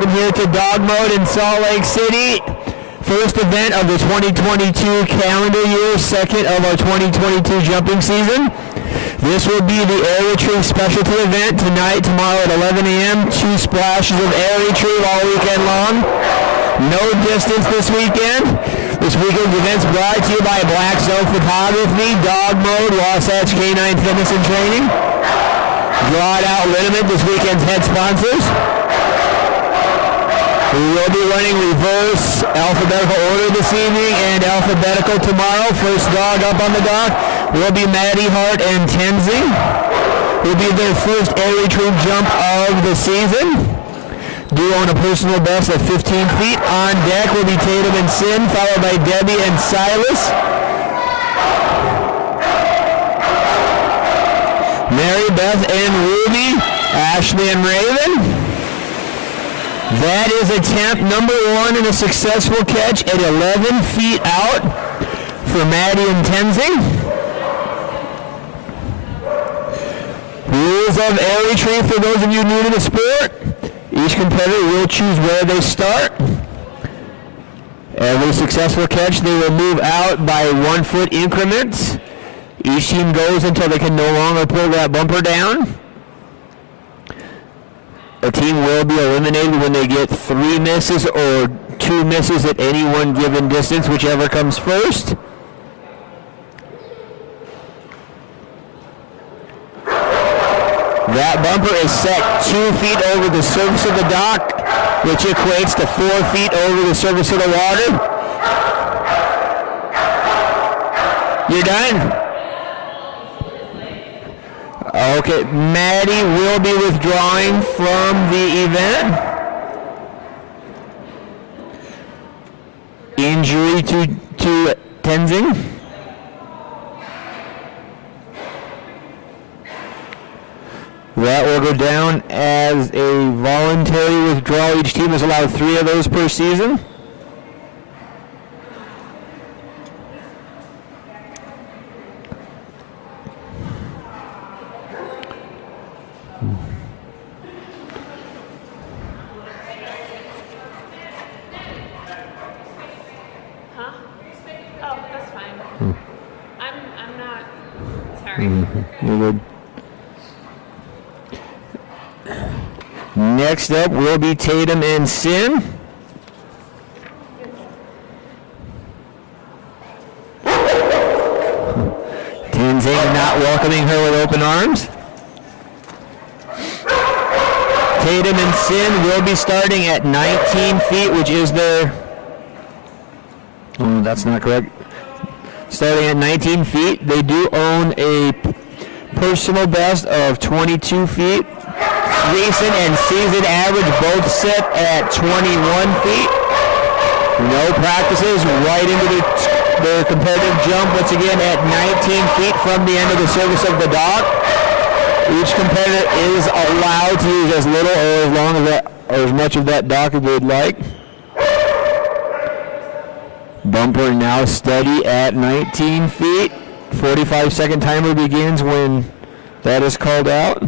Welcome here to DogMode in Salt Lake City. First event of the 2022 calendar year, second of our 2022 jumping season. This will be the air retrieve specialty event tonight, tomorrow at 11 a.m. 2 splashes of air retrieve all weekend long. No distance this weekend. This weekend's event's brought to you by Black Zone Photography, DogMode, Wasatch Canine Fitness and Training. Draw It Out Liniment, this weekend's head sponsors. We will be running reverse alphabetical order this evening and alphabetical tomorrow. First dog up on the dock will be Maddie Hart and Tenzing. Will be their first air retrieve jump of the season. Do own a personal best of 15 feet. On deck will be Tatum and Sin, followed by Debbie and Silas. Mary, Beth, and Ruby, Ashley and Raven. That is attempt number 1 in a successful catch at 11 feet out for Maddie and Tenzing. Rules of air retrieve for those of you new to the sport. Each competitor will choose where they start. Every successful catch, they will move out by 1 foot increments. Each team goes until they can no longer pull that bumper down. A team will be eliminated when they get 3 misses or 2 misses at any one given distance, whichever comes first. That bumper is set 2 feet over the surface of the dock, which equates to 4 feet over the surface of the water. You're done? Okay, Maddie will be withdrawing from the event. Injury to Tenzing. That will go down as a voluntary withdrawal. Each team is allowed 3 of those per season. Next up will be Tatum and Sin. Tenzing not welcoming her with open arms. Tatum and Sin will be starting at 19 feet, which is their... Oh, that's not correct. Starting at 19 feet. They do own a personal best of 22 feet. Recent and season average both set at 21 feet. No practices, right into the competitive jump, once again at 19 feet from the end of the surface of the dock. Each competitor is allowed to use as little or as long as that, or as much of that dock as they'd like. Bumper now steady at 19 feet. 45-second timer begins when that is called out.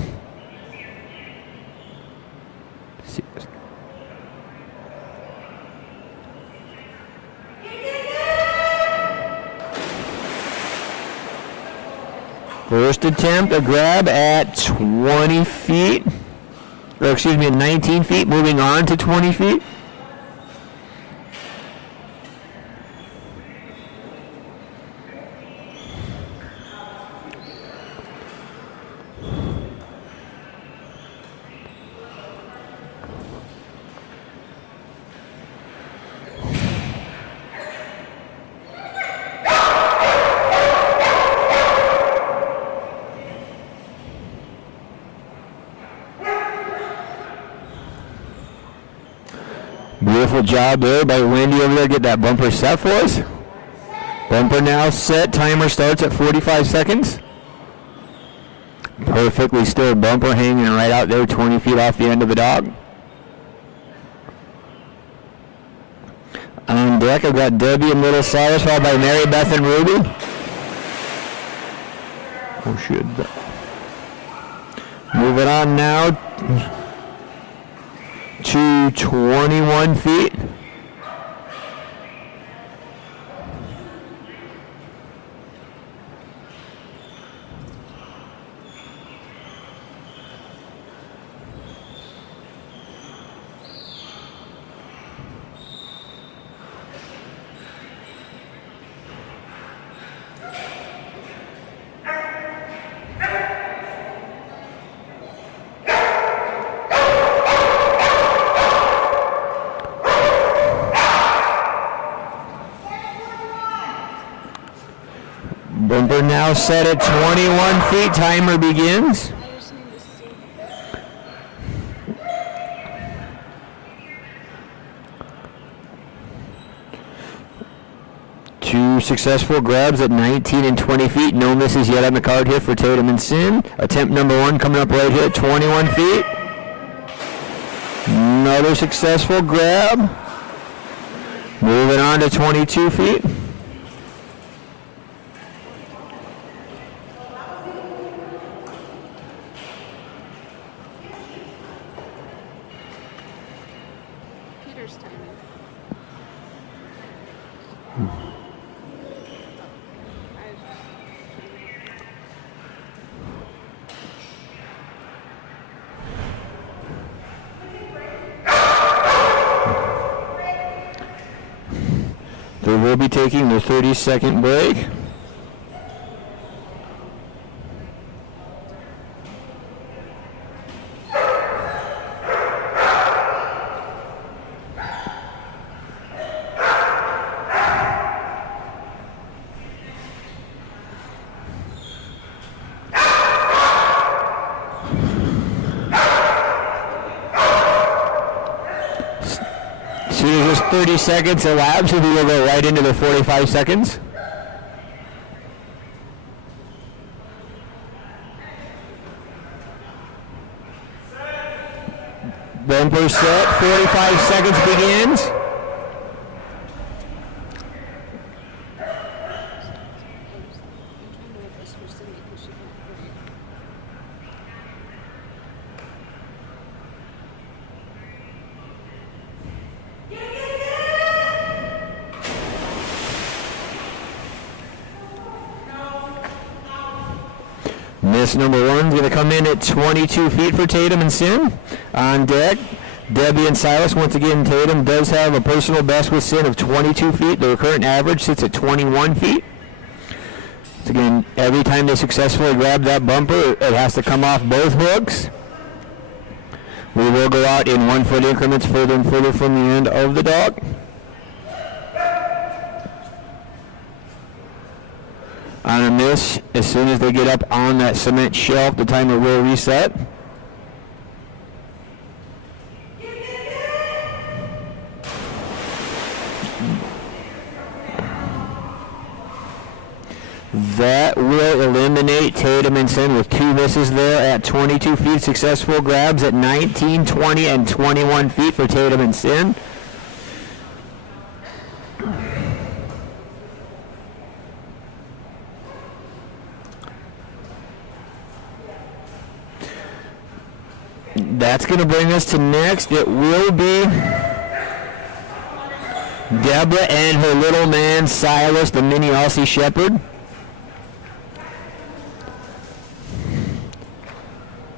First attempt, a grab at 20 feet, or excuse me, at 19 feet, moving on to 20 feet. Beautiful job there by Wendy over there. Get that bumper set for us. Bumper now set. Timer starts at 45 seconds. Perfectly still bumper hanging right out there 20 feet off the end of the dog. On deck, I've got Debbie and Little Silas, followed by Mary, Beth, and Ruby. Oh, shit. Moving on now to 21 feet. Bumper now set at 21 feet. Timer begins. Two successful grabs at 19 and 20 feet. No misses yet on the card here for Tatum and Sin. Attempt number one coming up right here at 21 feet. Another successful grab. Moving on to 22 feet. They will be taking their 30-second break. As soon as this 30 seconds elapses, we will go right into the 45 seconds. Bumper set, 45 seconds begins. Miss number one is going to come in at 22 feet for Tatum and Sin. On deck, Debbie and Silas. Once again, Tatum does have a personal best with Sin of 22 feet. Their current average sits at 21 feet. So again, every time they successfully grab that bumper, it has to come off both hooks. We will go out in 1 foot increments further and further from the end of the dog. On a miss, as soon as they get up on that cement shelf, the timer will reset. That will eliminate Tatum and Sin with 2 misses there at 22 feet. Successful grabs at 19, 20, and 21 feet for Tatum and Sin. That's going to bring us to next. It will be Deborah and her little man, Silas, the mini Aussie Shepherd.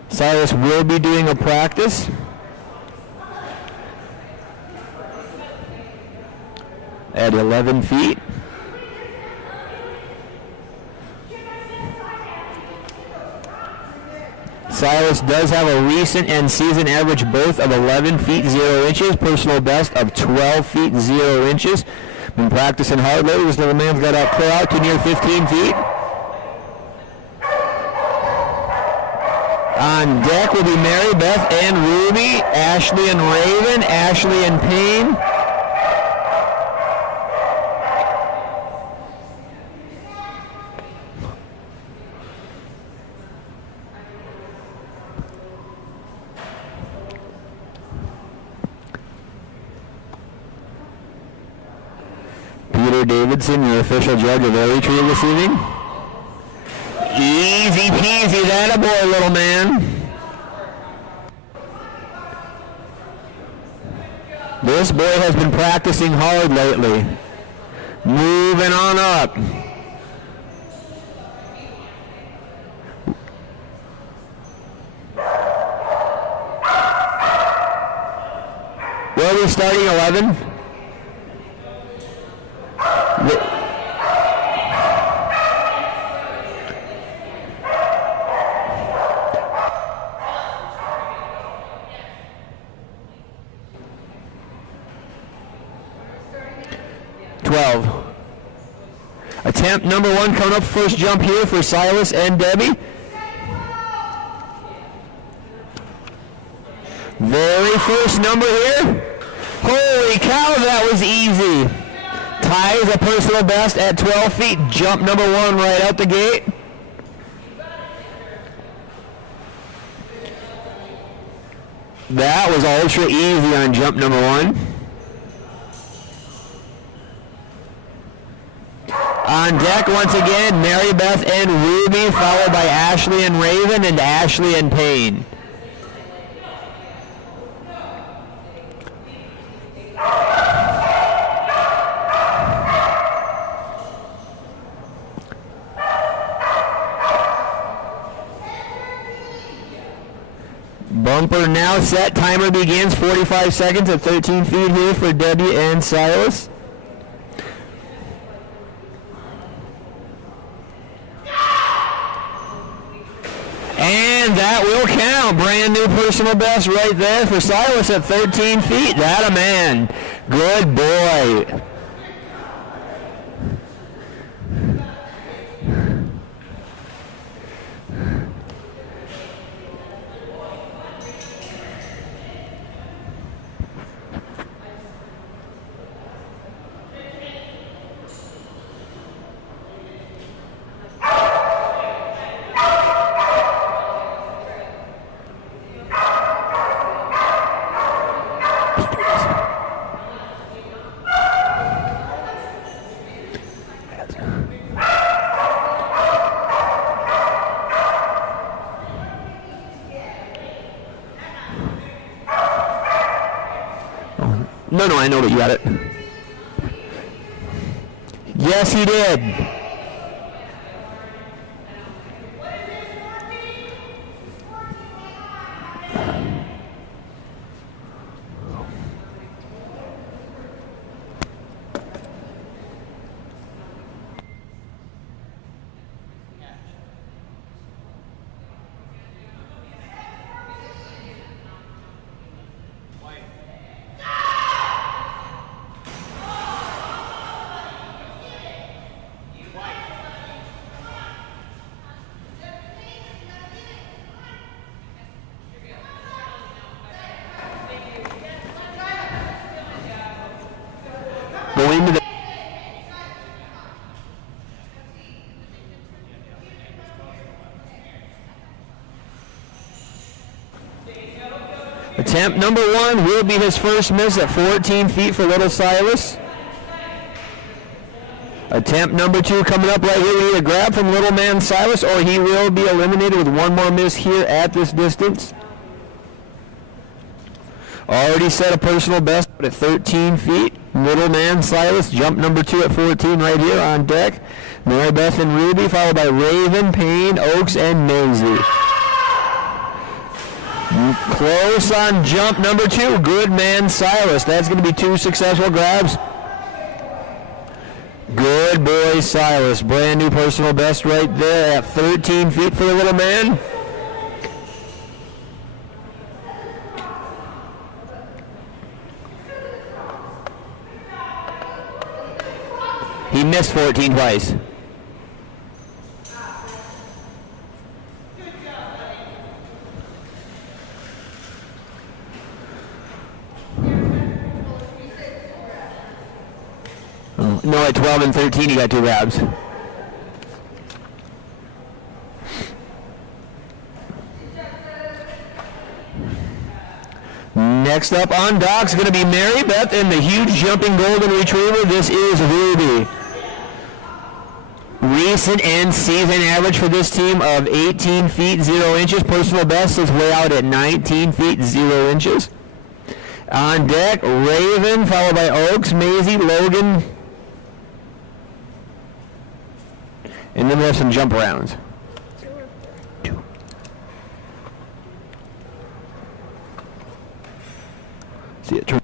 Silas will be doing a practice. At 11 feet. Silas does have a recent and season average both of 11 feet 0 inches, personal best of 12 feet 0 inches. Been practicing hard lately. This little man's got a clear out to near 15 feet. On deck will be Mary, Beth, and Ruby, Ashley and Raven, Ashley and Payne. Peter Davidson, your official judge of every tree this evening. Easy peasy, that a boy, little man. This boy has been practicing hard lately. Moving on up. Where are we starting, 11? 12. Attempt number 1 coming up, first jump here for Silas and Debbie. Very first number here. Holy cow, that was easy. Ties a personal best at 12 feet. Jump number 1 right out the gate. That was ultra easy on jump number 1. On deck once again, Mary Beth and Ruby, followed by Ashley and Raven and Ashley and Payne. Bumper now set. Timer begins. 45 seconds at 13 feet here for Debbie and Silas. And that will count. Brand new personal best right there for Silas at 13 feet. That a man. Good boy. No, I know that you got it. Yes, he did. Going to the attempt number 1 will be his first miss at 14 feet for little Silas. Attempt number 2 coming up right here. We need a grab from little man Silas, or he will be eliminated with one more miss here at this distance. Already set a personal best at 13 feet. Little man Silas, jump number 2 at 14 right here on deck. Mary Beth and Ruby, followed by Raven, Payne, Oaks, and Maisy. Close on jump number 2. Good man Silas. That's going to be 2 successful grabs. Good boy Silas. Brand new personal best right there at 13 feet for the little man. He missed 14 twice. No, at 12 and 13 he got 2 grabs. Next up on dock is going to be Mary Beth and the huge jumping golden retriever. This is Ruby. Recent and season average for this team of 18 feet 0 inches. Personal best is way out at 19 feet 0 inches. On deck, Raven, followed by Oaks, Maisy, Logan. And then we have some jump rounds. See it.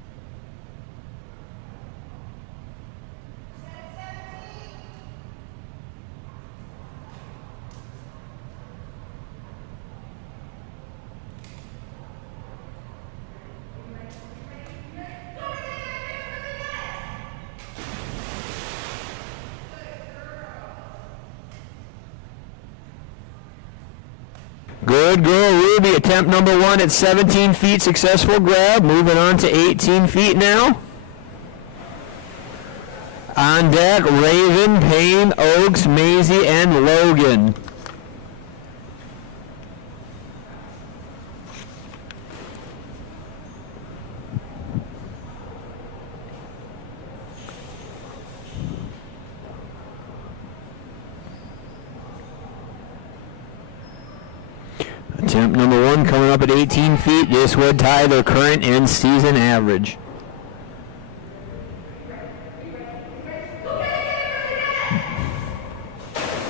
Good girl, Ruby. Attempt number 1 at 17 feet. Successful grab. Moving on to 18 feet now. On deck, Raven, Payne, Oaks, Maisy, and Logan. Attempt number 1 coming up at 18 feet. This would tie their current and season average.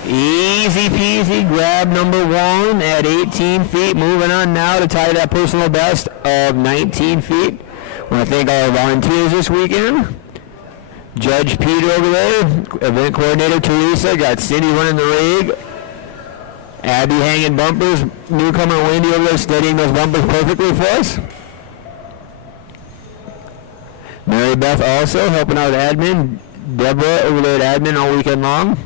Easy peasy grab number 1 at 18 feet. Moving on now to tie that personal best of 19 feet. I want to thank our volunteers this weekend. Judge Peter over there, event coordinator Teresa, got Cindy running the rig. Abby hanging bumpers, newcomer Wendy over there steadying those bumpers perfectly for us. Mary Beth also helping out admin. Deborah over there at admin all weekend long.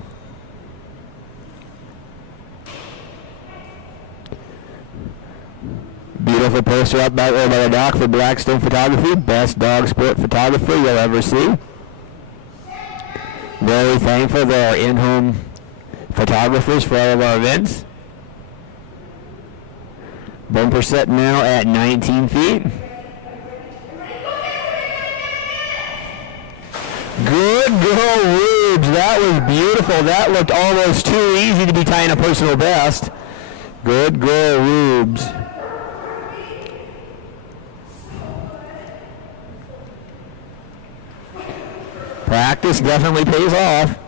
Beautiful poster up back there by the dock for Blackstone Photography. Best dog sport photographer you'll ever see. Very thankful for our in-home photographers for all of our events. Bumper set now at 19 feet. Good girl, Rubes. That was beautiful. That looked almost too easy to be tying a personal best. Good girl, Rubes. Practice definitely pays off.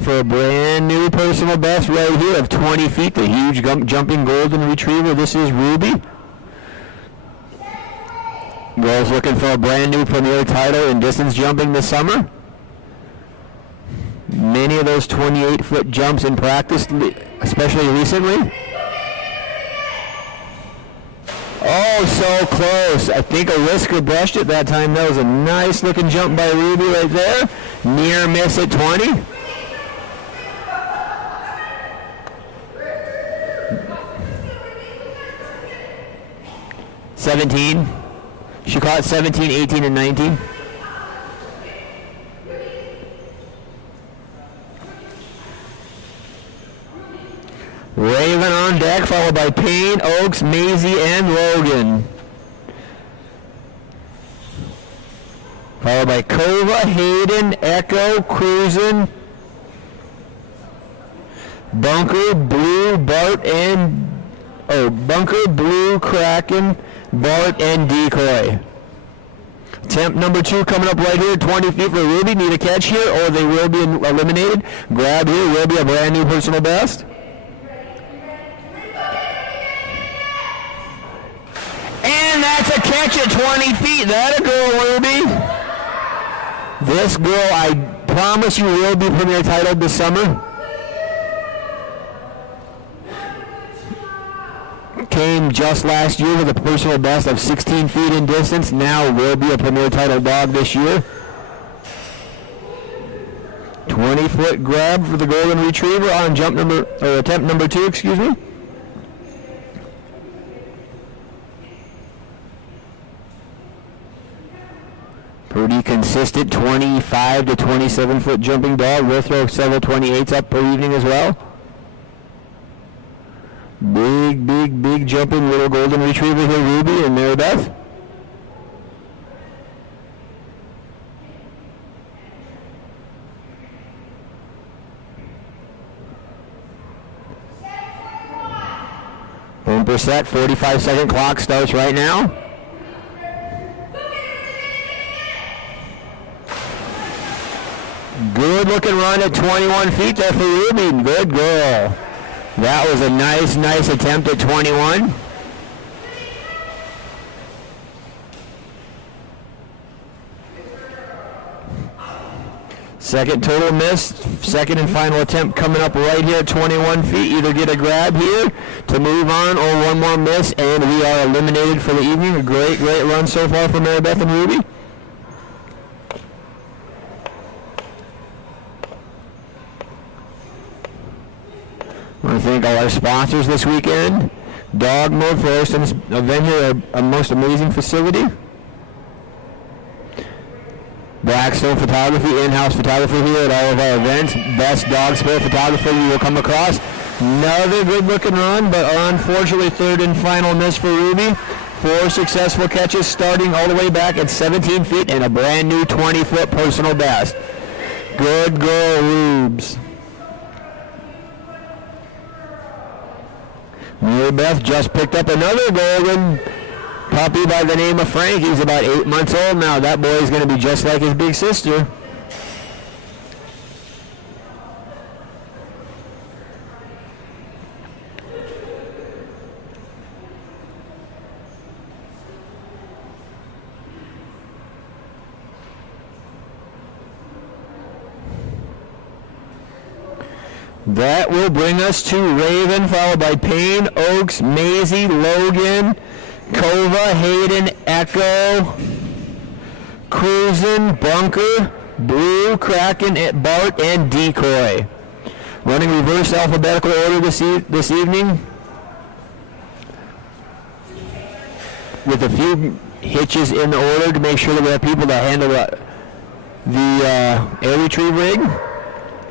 For a brand new personal best right here of 20 feet, the huge jumping golden retriever. This is Ruby. Girls looking for a brand new premier title in distance jumping this summer. Many of those 28-foot jumps in practice, especially recently. Oh, so close. I think a whisker brushed it that time. That was a nice looking jump by Ruby right there. Near miss at 20. She caught 17, 18, and 19. Raven on deck, followed by Payne, Oaks, Maisy, and Logan. Followed by Kova, Hayden, Echo, Cruisin', Bunker, Blue, Bart, and Bunker, Blue, Kraken, Bart, and Decoy. Attempt number 2 coming up right here, 20 feet for Ruby. Need a catch here or they will be eliminated. Grab here will be a brand new personal best. And that's a catch at 20 feet. That'll go, Ruby. This girl, I promise you, will be premier titled this summer. Came just last year with a personal best of 16 feet in distance. Now will be a premier title dog this year. 20-foot grab for the golden retriever on attempt number 2, excuse me. Pretty consistent 25 to 27-foot jumping dog. We'll throw several 28s up per evening as well. Big jumping little golden retriever here, Ruby and Mary Beth. Bumper set, 45-second clock starts right now. Good looking run at 21 feet there for Ruby. Good girl. That was a nice attempt at 21. Second total miss, second and final attempt coming up right here at 21 feet. Either get a grab here to move on or one more miss, and we are eliminated for the evening. A great run so far for Mary Beth and Ruby. I want to thank all our sponsors this weekend. DogMode for hosting this event here, a most amazing facility. Blackstone Photography, in-house photographer here at all of our events. Best dog sport photographer you will come across. Another good-looking run, but unfortunately third and final miss for Ruby. 4 successful catches starting all the way back at 17 feet and a brand new 20-foot personal best. Good girl, Rubes. Mary Beth just picked up another golden puppy by the name of Frank. He's about 8 months old now. That boy is going to be just like his big sister. That will bring us to Raven, followed by Payne, Oaks, Maisy, Logan, Kova, Hayden, Echo, Cruisin', Bunker, Blue, Kraken, Bart, and Decoy. Running reverse alphabetical order this evening, with a few hitches in the order to make sure that we have people that handle the air retrieve rig.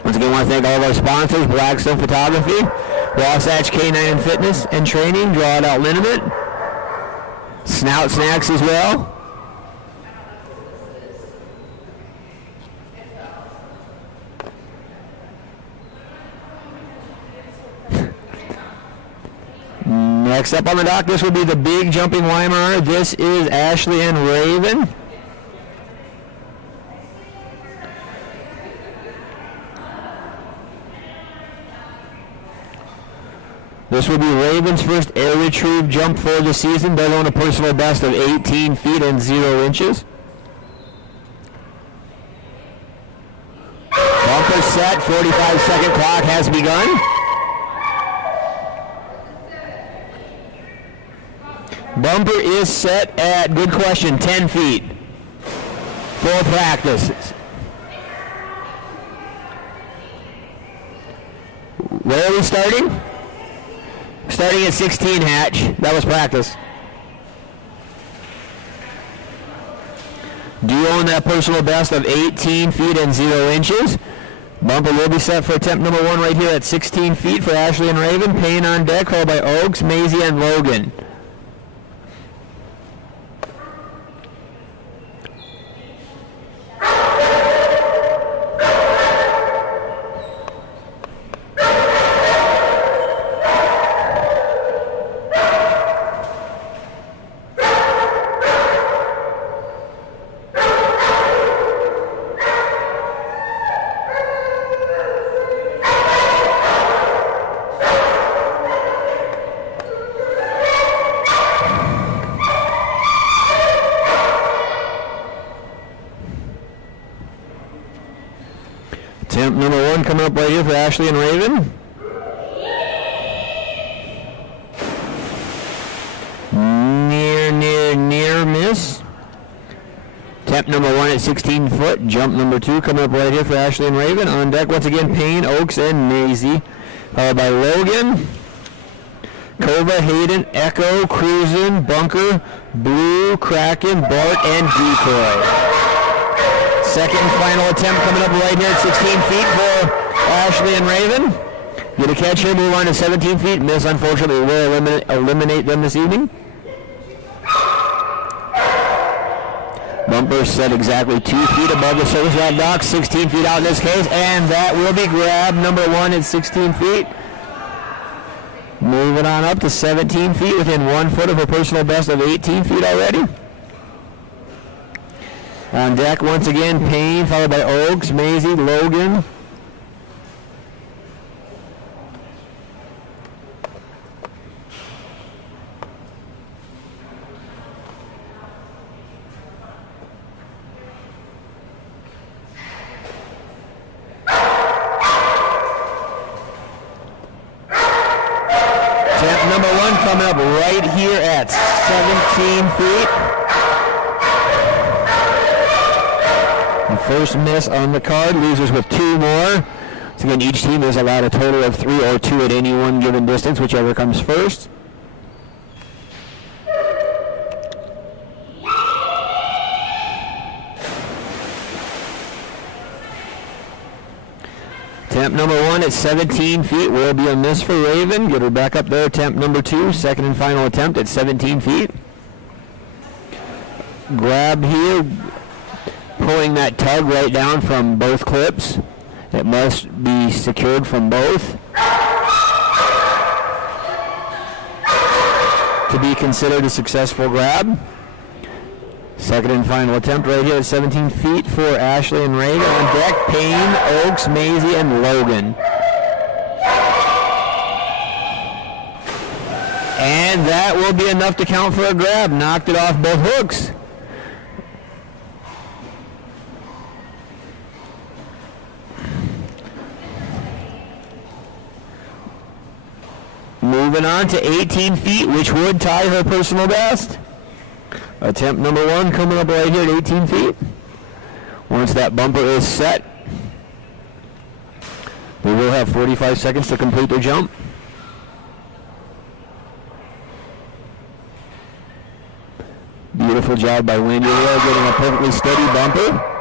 Once again, I want to thank all of our sponsors: Blackstone Photography, Wasatch Canine Fitness and Training, Draw It Out Liniment, Snout Snacks as well. Next up on the dock, this will be the big jumping Weimar. This is Ashley and Raven. This will be Raven's first air retrieve jump for the season. They're on a personal best of 18 feet and 0 inches. Bumper set, 45-second clock has begun. Bumper is set at, good question, 10 feet for practice. Where are we starting? Starting at 16 hatch. That was practice. Do you own that personal best of 18 feet and 0 inches? Bumper will be set for attempt number 1 right here at 16 feet for Ashley and Raven. Payne on deck, followed by Oaks, Maisy, and Logan. Attempt number 1 coming up right here for Ashley and Raven. Near miss. Attempt number 1 at 16 foot. Jump number 2 coming up right here for Ashley and Raven. On deck once again, Payne, Oaks, and Maisy. Followed by Logan, Kova, Hayden, Echo, Cruisin', Bunker, Blue, Kraken, Bart, and Decoy. Second and final attempt coming up right here at 16 feet for Ashley and Raven. Get a catch here, move on to 17 feet. Miss, unfortunately, will eliminate them this evening. Bumper set exactly 2 feet above the surface of that dock, 16 feet out in this case, and that will be grab number 1 at 16 feet. Moving on up to 17 feet, within 1 foot of her personal best of 18 feet already. On deck once again, Payne, followed by Oaks, Maisy, Logan. Attempt number 1 coming up right here at 17 feet. The first miss on the card, losers with 2 more. So again, each team is allowed a total of 3 or 2 at any one given distance, whichever comes first. Attempt number 1 at 17 feet will be a miss for Raven. Get her back up there. Attempt number 2, second and final attempt at 17 feet. Grab here, pulling that tug right down from both clips. It must be secured from both to be considered a successful grab. Second and final attempt right here at 17 feet for Ashley and Raven. On deck, Payne, Oaks, Maisy, and Logan. And that will be enough to count for a grab. Knocked it off both hooks. Moving on to 18 feet, which would tie her personal best. Attempt number 1 coming up right here at 18 feet. Once that bumper is set, they will have 45 seconds to complete their jump. Beautiful job by Wendy there, getting a perfectly steady bumper.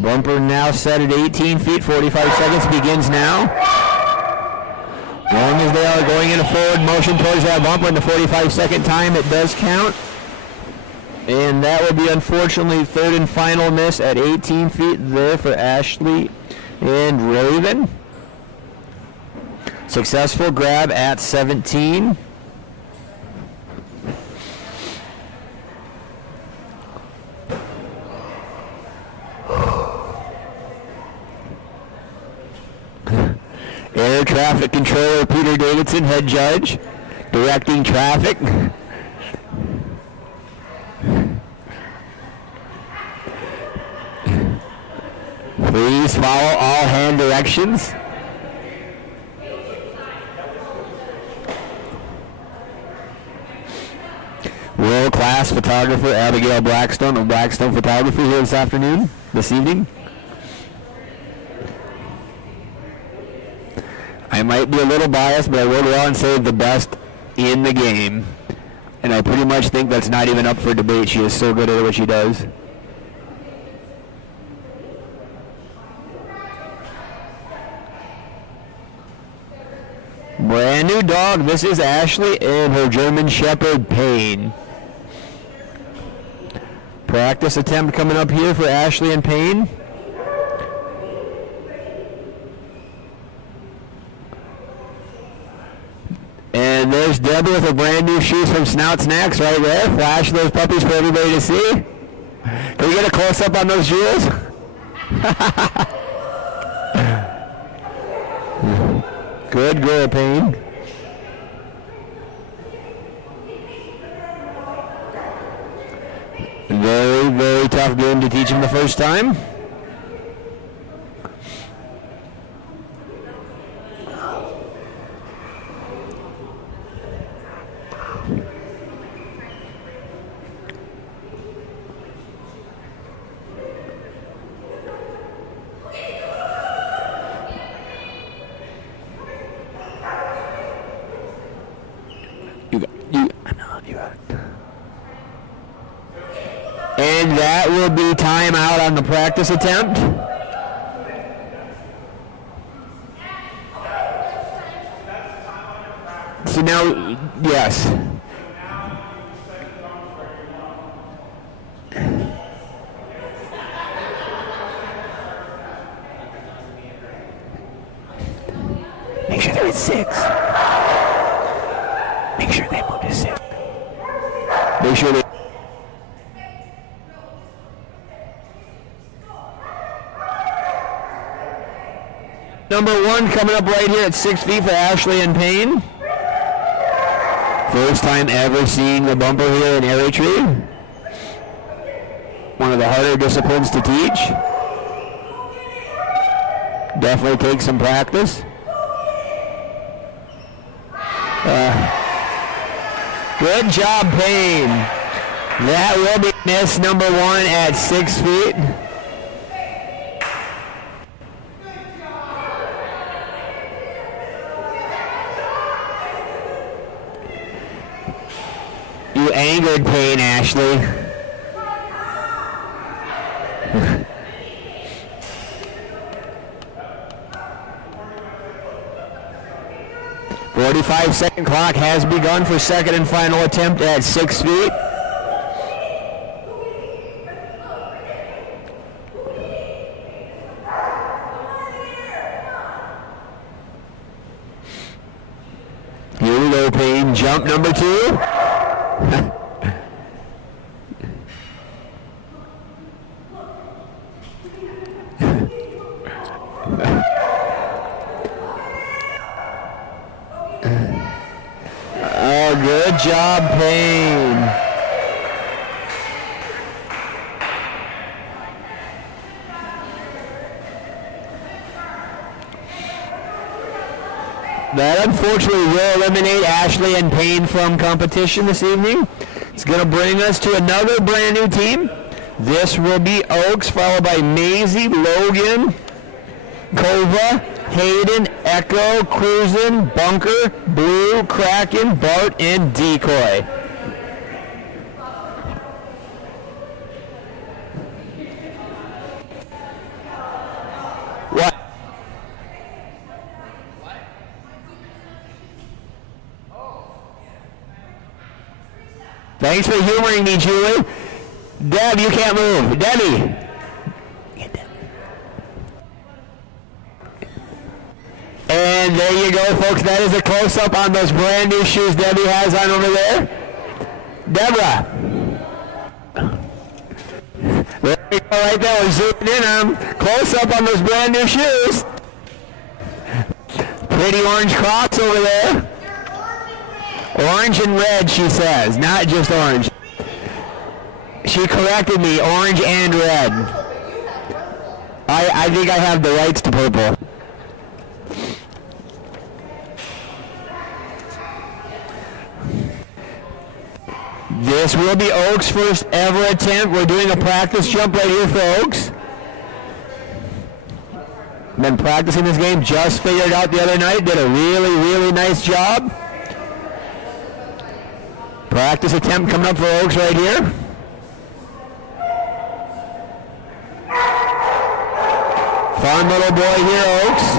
Bumper now set at 18 feet, 45 seconds begins now. Long as they are going in a forward motion towards that bumper in the 45-second time, it does count. And that will be, unfortunately, third and final miss at 18 feet there for Ashley and Raven. Successful grab at 17. Air traffic controller Peter Davidson, head judge, directing traffic. Please follow all hand directions. World-class photographer Abigail Blackstone of Blackstone Photography here this evening. I might be a little biased, but I will go out and say the best in the game. And I pretty much think that's not even up for debate. She is so good at what she does. Brand new dog. This is Ashley and her German Shepherd, Payne. Practice attempt coming up here for Ashley and Payne. And there's Deborah with her brand new shoes from Snout Snacks right there. Flash those puppies for everybody to see. Can we get a close-up on those jewels? Good girl, Payne. Very, very tough game to teach him the first time. And that will be timeout on the practice attempt. So now, yes. 6. Make sure they move to 6. Make sure they... Number 1 coming up right here at 6 feet for Ashley and Payne. First time ever seeing the bumper here in air retrieve. One of the harder disciplines to teach. Definitely takes some practice. Good job, Payne. That will be miss number 1 at 6 feet. You angered Payne, Ashley. 45-second clock has begun for second and final attempt at 6 feet. Here we go, Payne. Jump number 2. Good job, Payne. That unfortunately will eliminate Ashley and Payne from competition this evening. It's going to bring us to another brand new team. This will be Oaks, followed by Maisy, Logan, Kova, Hayden, Echo, Cruisin, Bunker, Blue, Kraken, Bart, and Decoy. What? Thanks for humoring me, Julie. Deb, you can't move. Debbie. And there you go, folks. That is a close-up on those brand new shoes Debbie has on over there. Deborah. There we go, right there. We're zooming in on them. Close-up on those brand new shoes. Pretty orange Crocs over there. Orange and red, she says, not just orange. She corrected me, orange and red. I think I have the rights to purple. This will be Oaks' first ever attempt. We're doing a practice jump right here for Oaks. Been practicing this game, just figured it out the other night. Did a really, really nice job. Practice attempt coming up for Oaks right here. Fun little boy here, Oaks.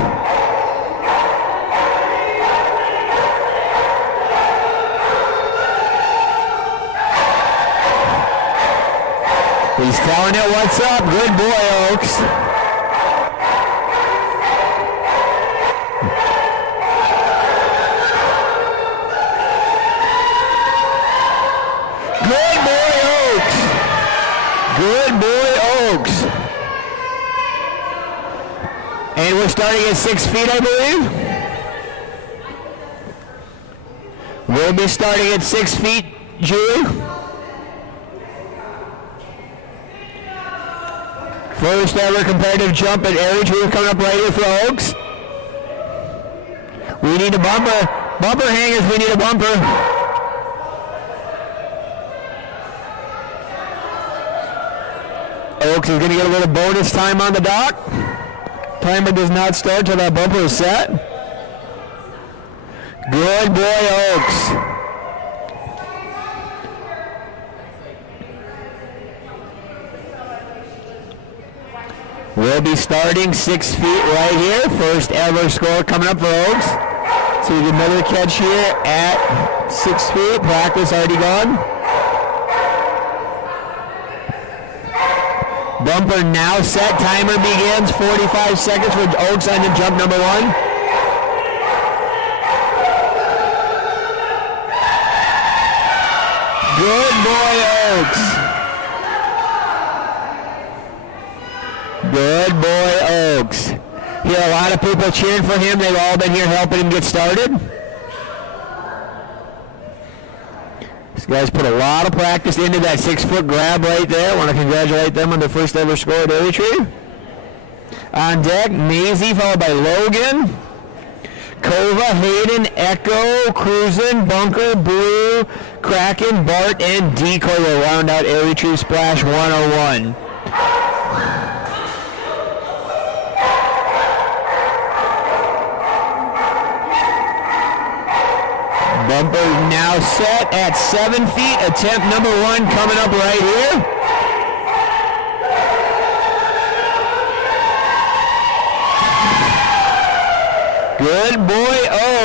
He's telling it what's up. Good boy, Oaks. Good boy, Oaks. Good boy, Oaks. And we're starting at 6 feet, I believe. We'll be starting at 6 feet, Julie. First ever competitive jump at air retrieve coming up right here for Oaks. We need a bumper. Bumper hangers, we need a bumper. Oaks is going to get a little bonus time on the dock. Timer does not start till that bumper is set. Good boy, Oaks. We'll be starting 6 feet right here. First ever score coming up for Oaks. So we get another catch here at 6 feet. Practice already gone. Bumper now set. Timer begins. 45 seconds for Oaks on the jump number 1. Good boy, Oaks. Good boy, Oaks. Here, a lot of people cheering for him. They've all been here helping him get started. These guys put a lot of practice into that 6-foot grab right there. I want to congratulate them on their first ever score at Air Retrieve. On deck, Maisy followed by Logan. Kova, Hayden, Echo, Cruisin', Bunker, Blue, Kraken, Bart, and Decoy will round out Air Retrieve Splash 101. Bumper now set at 7 feet. Attempt number 1 coming up right here. Good boy,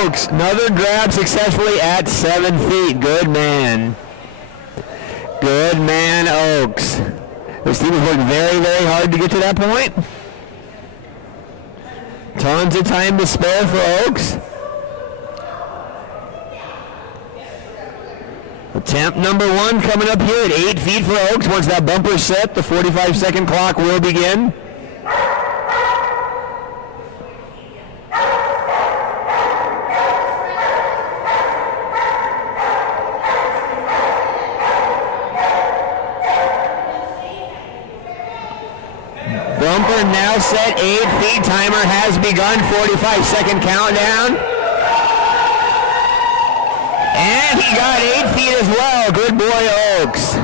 Oaks. Another grab successfully at 7 feet. Good man. Good man, Oaks. This team has worked very, very hard to get to that point. Tons of time to spare for Oaks. Attempt number 1 coming up here at 8 feet for Oaks. Once that bumper is set, the 45-second clock will begin. Bumper now set 8 feet. Timer has begun. 45-second countdown. And he got 8 feet as well. Good boy, Oaks.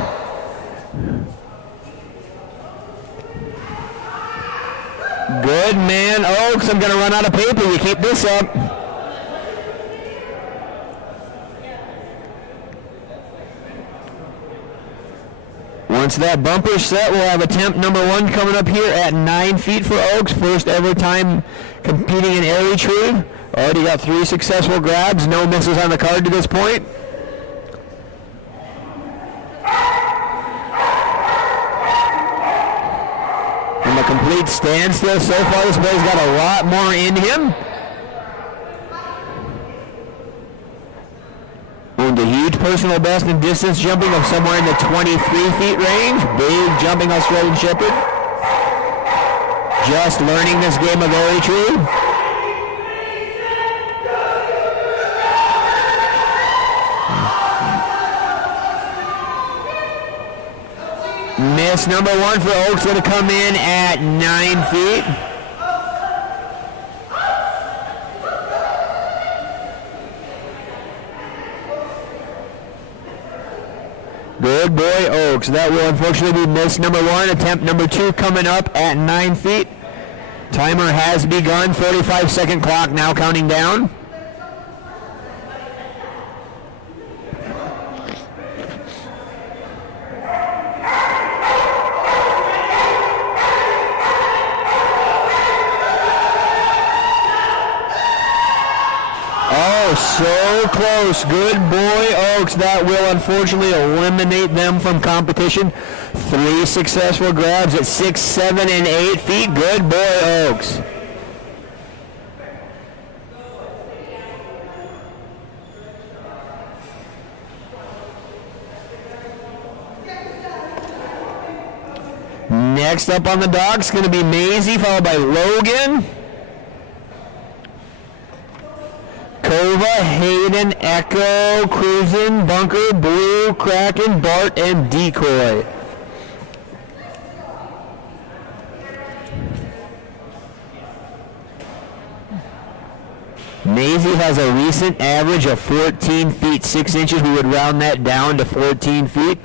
Good man, Oaks. I'm going to run out of paper. You keep this up. Once that bumper's set, we'll have attempt number 1 coming up here at 9 feet for Oaks. First ever time competing in air retrieve. Already got 3 successful grabs. No misses on the card to this point. From a complete standstill so far, this boy's got a lot more in him. Owned a huge personal best in distance jumping of somewhere in the 23 feet range. Big jumping Australian Shepherd. Just learning this game of air retrieve. Miss number 1 for Oaks, going to come in at 9 feet. Good boy, Oaks. That will unfortunately be miss number 1. Attempt number 2 coming up at 9 feet. Timer has begun. 45-second clock now counting down. So close. Good boy, Oaks. That will unfortunately eliminate them from competition. 3 successful grabs at 6, 7, and 8 feet. Good boy, Oaks. Next up on the dock is going to be Maisy, followed by Logan. Kova, Hayden, Echo, Cruisin', Bunker, Blue, Kraken, Bart, and Decoy. Maisy has a recent average of 14 feet 6 inches. We would round that down to 14 feet.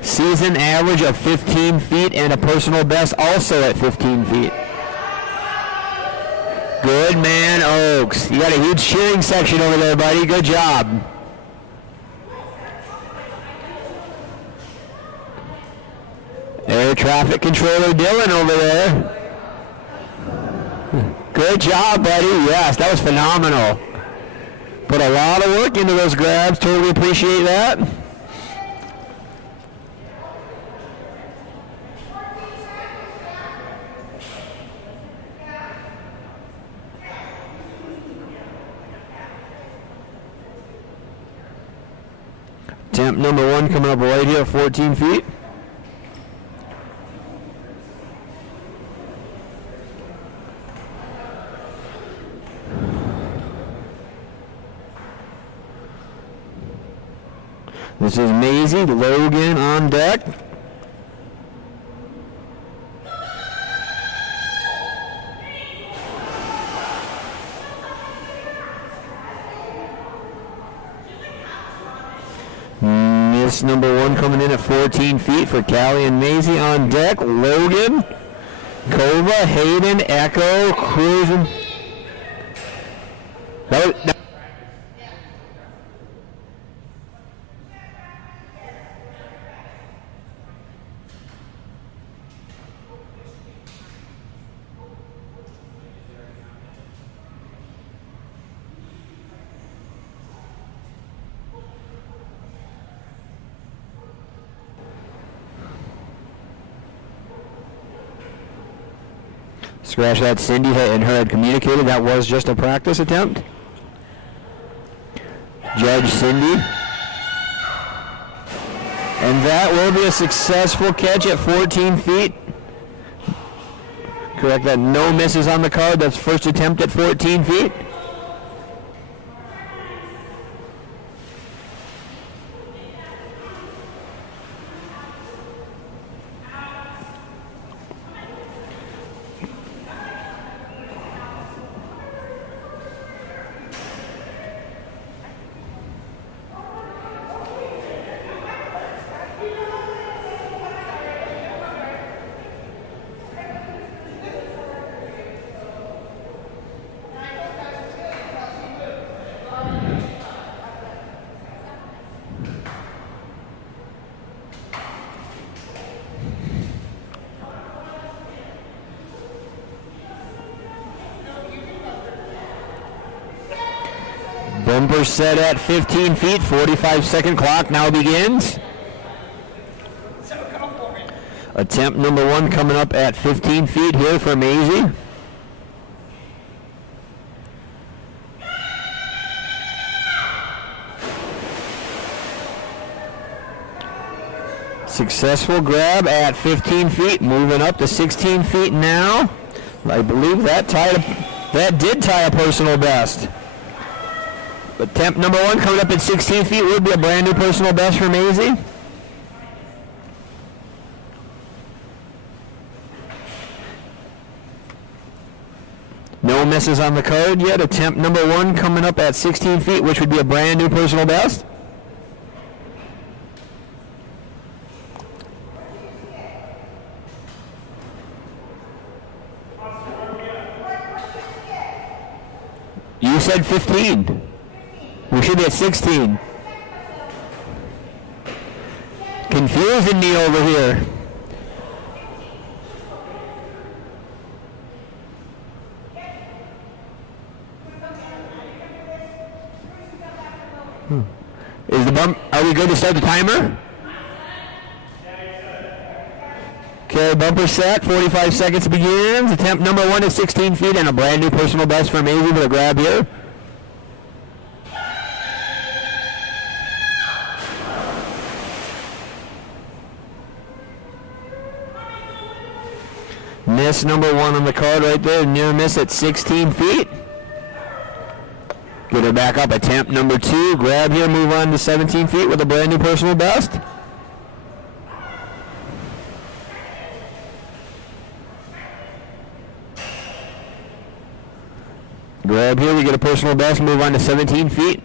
Season average of 15 feet and a personal best also at 15 feet. Good man, Oaks. You got a huge cheering section over there, buddy. Good job. Air traffic controller Dylan over there. Good job, buddy. Yes, that was phenomenal. Put a lot of work into those grabs. Totally appreciate that. Attempt number 1 coming up right here at 14 feet. This is Maisy, Logan on deck. Miss number 1 coming in at 14 feet for Callie and Maisy on deck. Logan, Kova, Hayden, Echo, cruising. Scratch that. Cindy and her had communicated that was just a practice attempt. Judge Cindy. And that will be a successful catch at 14 feet. Correct that. No misses on the card. That's first attempt at 14 feet. Bumper set at 15 feet, 45-second clock now begins. Attempt number 1 coming up at 15 feet here for Maisy. Successful grab at 15 feet, moving up to 16 feet now. I believe that did tie a personal best. Attempt number 1 coming up at 16 feet would be a brand new personal best for Maisy. No misses on the card yet. Attempt number 1 coming up at 16 feet, which would be a brand new personal best. You said 15. We should be at 16. Confusing me over here. Is the bump? Are we good to start the timer? Okay, bumper set. 45 seconds begins. Attempt number 1 is 16 feet and a brand new personal best for Maisy with a grab here. Miss number 1 on the card right there. Near miss at 16 feet. Get her back up. Attempt number 2. Grab here. Move on to 17 feet with a brand new personal best. Grab here. We get a personal best. Move on to 17 feet.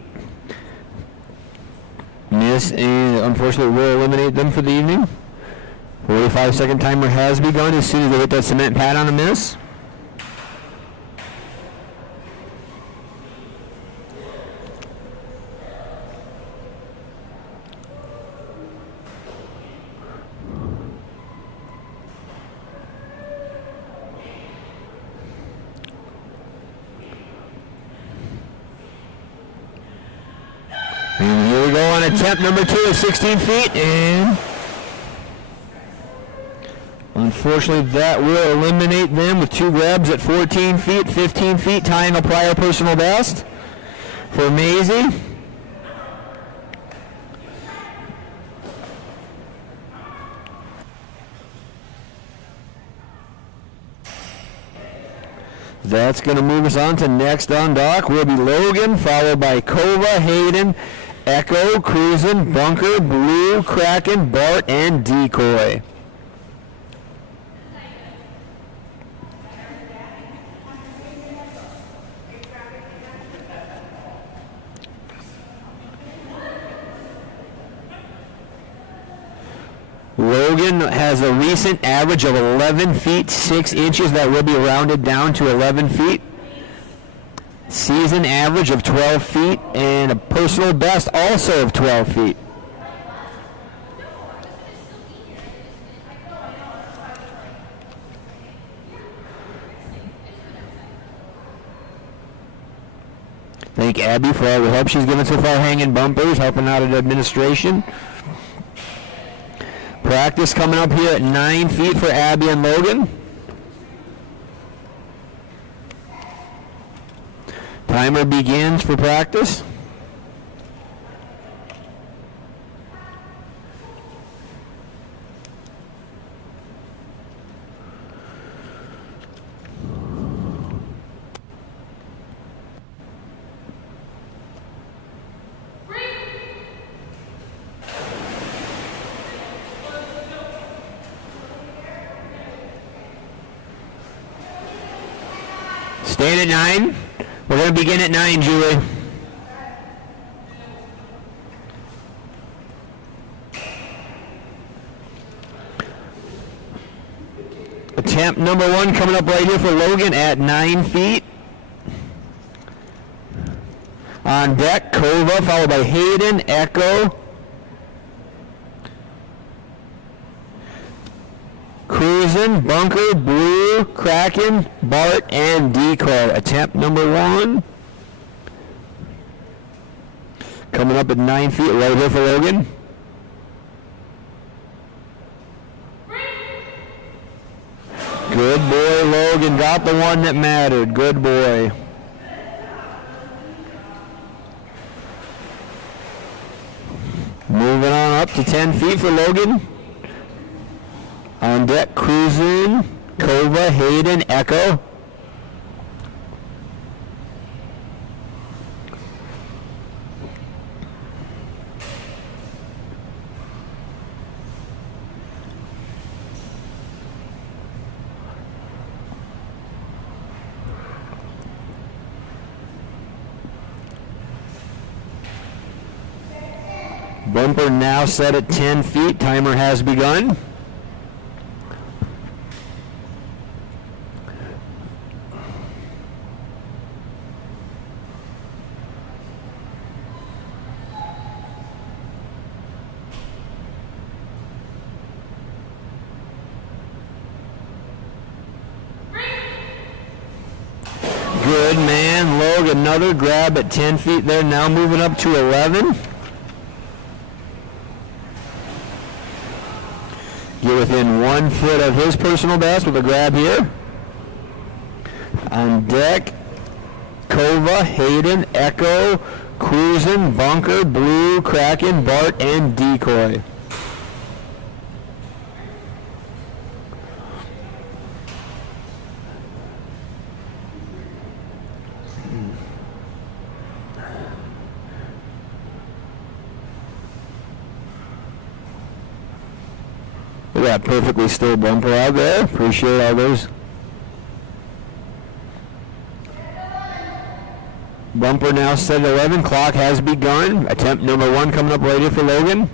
Miss, and unfortunately we'll eliminate them for the evening. 45-second timer has begun as soon as they hit that cement pad on a miss. And here we go on attempt number 2 at 16 feet, and unfortunately, that will eliminate them with 2 grabs at 14 feet, 15 feet, tying a prior personal best for Maisy. That's going to move us on to next on dock. Will be Logan, followed by Kova, Hayden, Echo, Cruisin', Bunker, Blue, Kraken, Bart, and Decoy. Logan has a recent average of 11 feet 6 inches that will be rounded down to 11 feet. Season average of 12 feet and a personal best also of 12 feet. Thank Abby for all the help she's given so far, hanging bumpers, helping out at administration. Practice coming up here at 9 feet for Abby and Logan. Timer begins for practice. Staying at 9. We're going to begin at 9, Julie. Attempt number 1 coming up right here for Logan at 9 feet. On deck, Kova, followed by Hayden, Echo, Cruisin', Bunker, Blue, Kraken, Bart, and Decoy. Attempt number 1. Coming up at 9 feet right here for Logan. Good boy, Logan. Got the one that mattered. Good boy. Moving on up to 10 feet for Logan. On deck, Cruisin', Kova, Hayden, Echo. Bumper now set at 10 feet. Timer has begun. Good man, Logan. Another grab at 10 feet there. Now moving up to 11. Get within 1 foot of his personal best with a grab here. On deck, Kova, Hayden, Echo, Cruisin', Bunker, Blue, Kraken, Bart, and Decoy. Look at that perfectly still bumper out there. Appreciate all those. Bumper now set at 11. Clock has begun. Attempt number 1 coming up right here for Logan.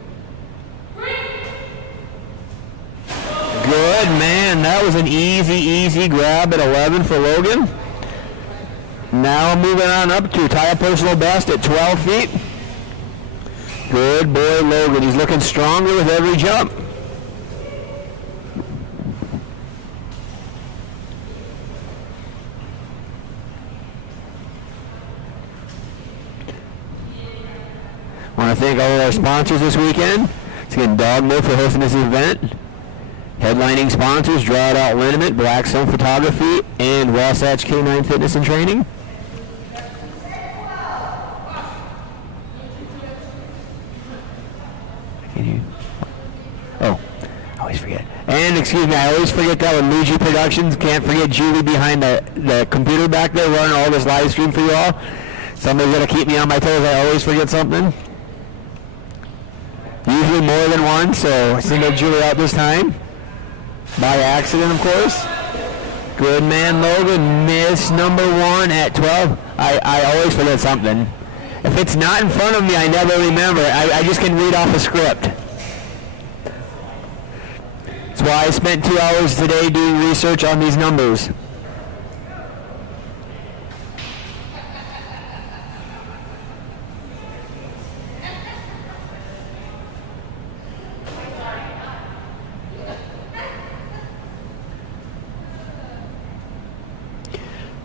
Good man. That was an easy grab at 11 for Logan. Now moving on up to tie a personal best at 12 feet. Good boy, Logan. He's looking stronger with every jump. I want to thank all of our sponsors this weekend. It's again DogMode for hosting this event. Headlining sponsors, Draw It Out Liniment, Blackstone Photography, and Wasatch K9 Fitness and Training. Oh, always forget. And excuse me, I always forget that with Maisy Productions. Can't forget Julie behind the computer back there running all this live stream for you all. Somebody's got to keep me on my toes. I always forget something. Usually more than one, so I singled Julie out this time. By accident, of course. Good man, Logan. Miss number 1 at 12. I always forget something. If it's not in front of me, I never remember. I just can read off a script. That's why I spent 2 hours today doing research on these numbers.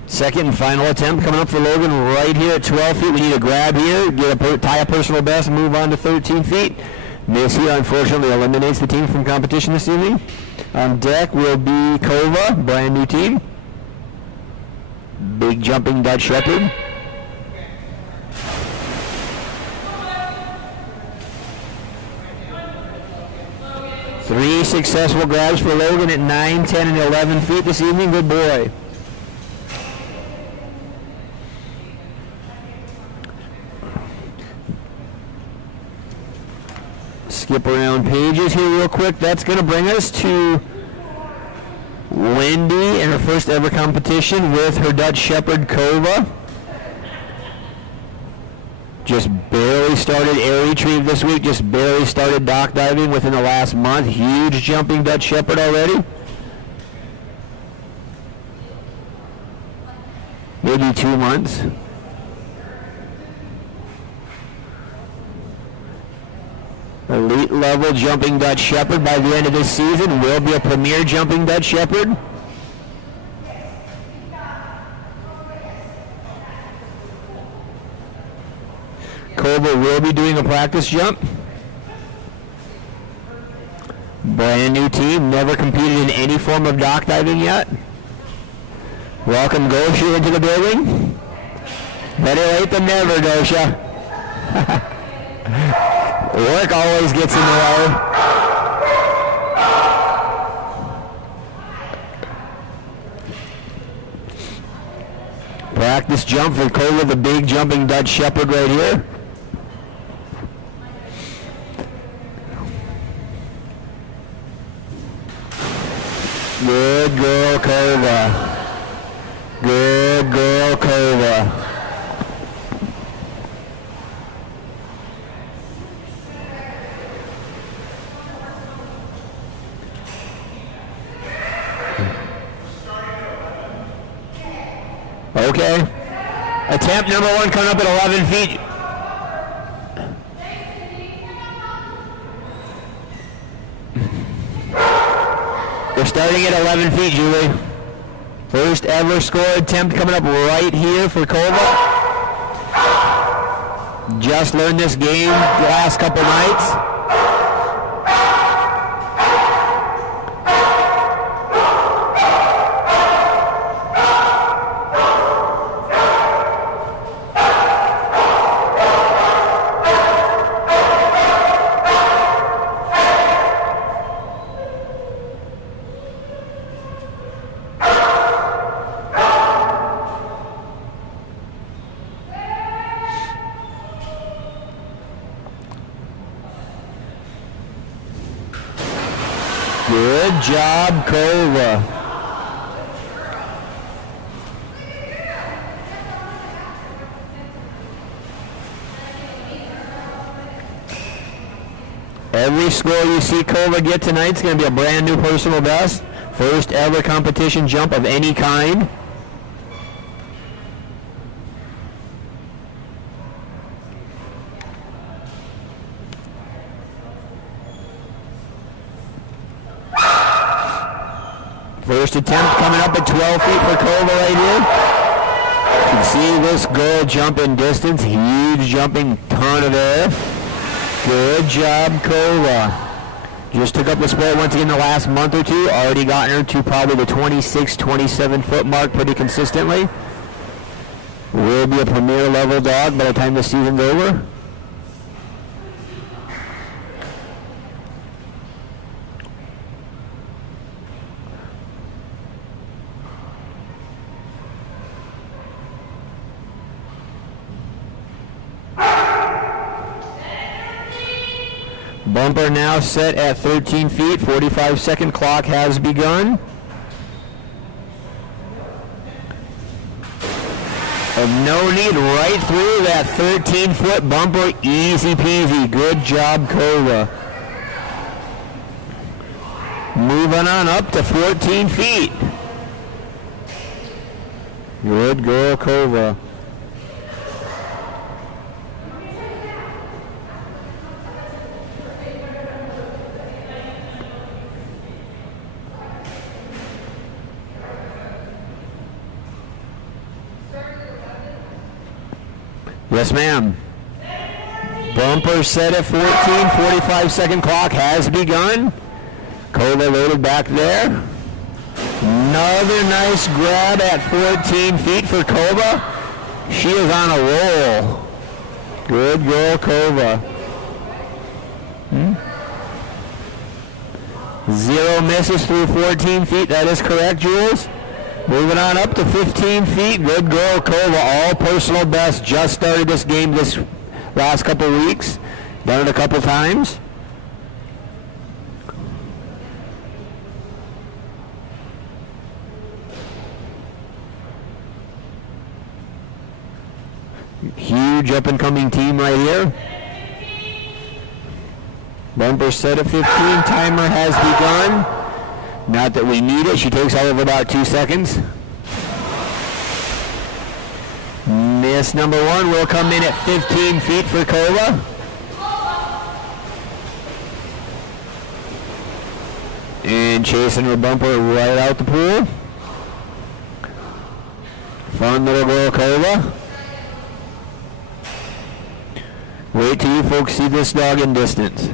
Second and final attempt coming up for Logan right here at 12 feet. We need a grab here, tie a personal best, and move on to 13 feet. Maisy unfortunately eliminates the team from competition this evening. On deck will be Kova, brand new team. Big jumping Dutch Shepherd. Three successful grabs for Logan at 9, 10, and 11 feet this evening. Good boy. Skip around pages here real quick. That's going to bring us to Wendy in her first ever competition with her Dutch Shepherd Kova. Just barely started air retrieve this week. Just barely started dock diving within the last month. Huge jumping Dutch Shepherd already. Maybe 2 months. Elite level jumping Dutch Shepherd by the end of this season. Will be a premier jumping Dutch Shepherd. Kova will be doing a practice jump. Brand new team, never competed in any form of dock diving yet. Welcome Gosha into the building. Better late than never, Gosha. Work always gets in the way. Practice jump for Kova, the big jumping Dutch Shepherd right here. Good girl, Kova. Good girl, Kova. Okay. Attempt number 1 coming up at 11 feet. We're starting at 11 feet, Julie. First ever score attempt coming up right here for Kova. Just learned this game the last couple nights. Good job, Kova. Every score you see Kova get tonight is going to be a brand new personal best. First ever competition jump of any kind. First attempt coming up at 12 feet for Kova right here. You can see this girl jump in distance. Huge jumping ton of air. Good job, Kova. Just took up the sport once again the last month or two. Already gotten her to probably the 26, 27 foot mark pretty consistently. Will be a premier level dog by the time the season's over. Bumper now set at 13 feet. 45-second clock has begun. No need, right through that 13-foot bumper, easy peasy. Good job, Kova. Moving on up to 14 feet. Good girl, Kova. Yes, ma'am. Bumper set at 14. 45-second clock has begun. Kova loaded back there. Another nice grab at 14 feet for Kova. She is on a roll. Good girl, Kova. Zero misses through 14 feet. That is correct, Jules. Moving on up to 15 feet. Good girl, Kova. All personal best. Just started this game this last couple weeks. Done it a couple times. Huge up-and-coming team right here. Bumper set at 15. Timer has begun. Not that we need it. She takes all of about 2 seconds. Miss number 1 will come in at 15 feet for Kova. And chasing her bumper right out the pool. Fun little girl, Kova. Wait till you folks see this dog in distance.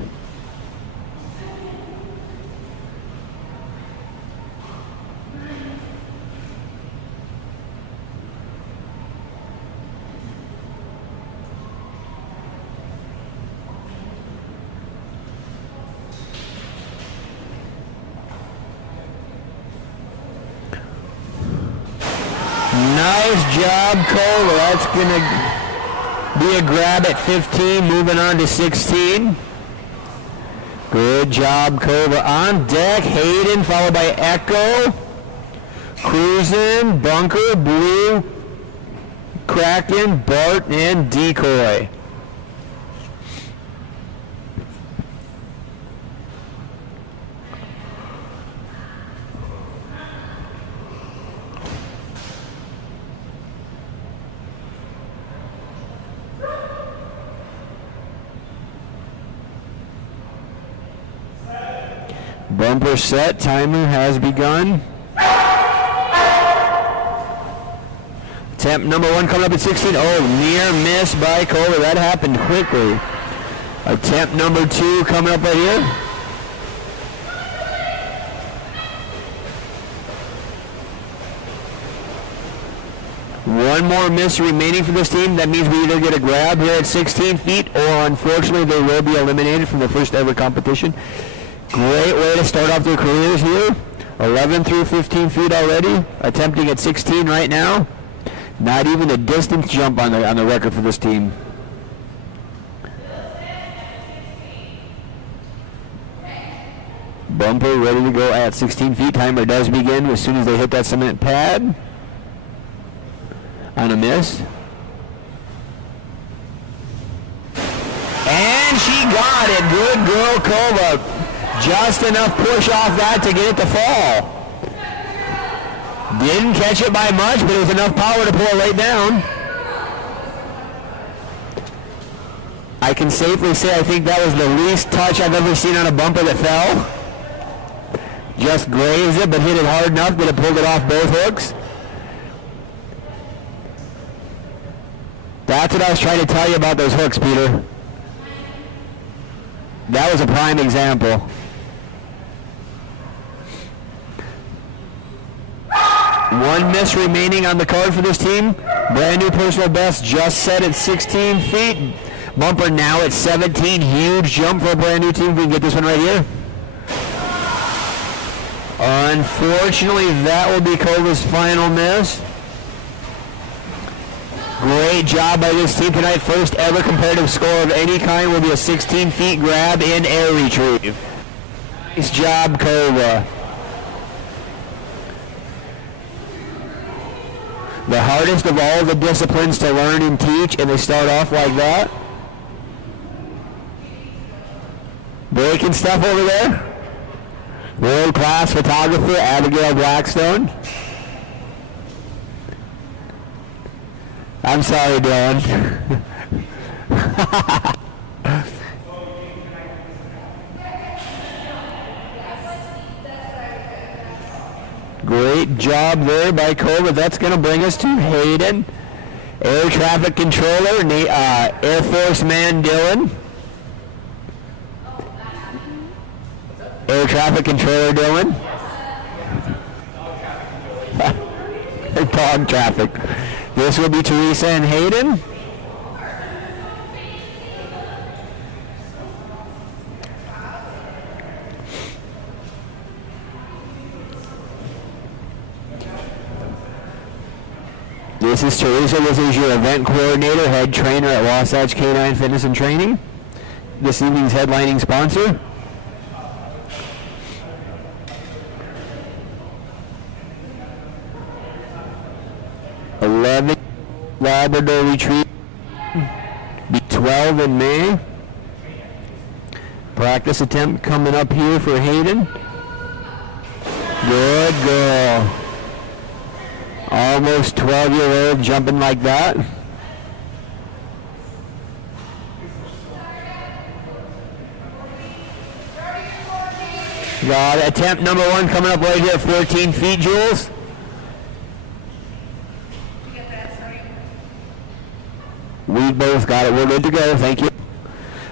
Nice job, Kova. That's going to be a grab at 15, moving on to 16. Good job, Kova. On deck, Hayden, followed by Echo. Cruising, Bunker, Blue, Kraken, Bart, and Decoy. Bumper set, timer has begun. Attempt number 1 coming up at 16. Oh, near miss by Kova. That happened quickly. Attempt number 2 coming up right here. One more miss remaining for this team. That means we either get a grab here at 16 feet or unfortunately they will be eliminated from the first ever competition. Great way to start off their careers here. 11 through 15 feet already. Attempting at 16 right now. Not even a distance jump on the record for this team. Bumper ready to go at 16 feet. Timer does begin as soon as they hit that cement pad. On a miss. And she got it. Good girl, Kova. Just enough push off that to get it to fall. Didn't catch it by much, but it was enough power to pull it right down. I can safely say I think that was the least touch I've ever seen on a bumper that fell. Just grazed it, but hit it hard enough that it pulled it off both hooks. That's what I was trying to tell you about those hooks, Peter. That was a prime example. One miss remaining on the card for this team. Brand new personal best just set at 16 feet. Bumper now at 17. Huge jump for a brand new team if we can get this one right here. Unfortunately, that will be Kova's final miss. Great job by this team tonight. First ever comparative score of any kind will be a 16 feet grab in air retrieve. Nice job, Kova. The hardest of all the disciplines to learn and teach, and they start off like that. Breaking stuff over there. World-class photographer, Abigail Blackstone. I'm sorry, Dylan. Great job there by Kova. That's going to bring us to Hayden. Air traffic controller, Air Force man Dylan. Air traffic controller Dylan. Dog traffic. This will be Teresa and Hayden. This is Teresa. This is your event coordinator, head trainer at Wasatch Canine Fitness and Training. This evening's headlining sponsor. Labrador Retriever, be 12 in May. Practice attempt coming up here for Hayden. Good girl. Almost 12-year-old jumping like that. Got attempt number 1 coming up right here, 14 feet, Jules. We both got it. We're good to go. Thank you.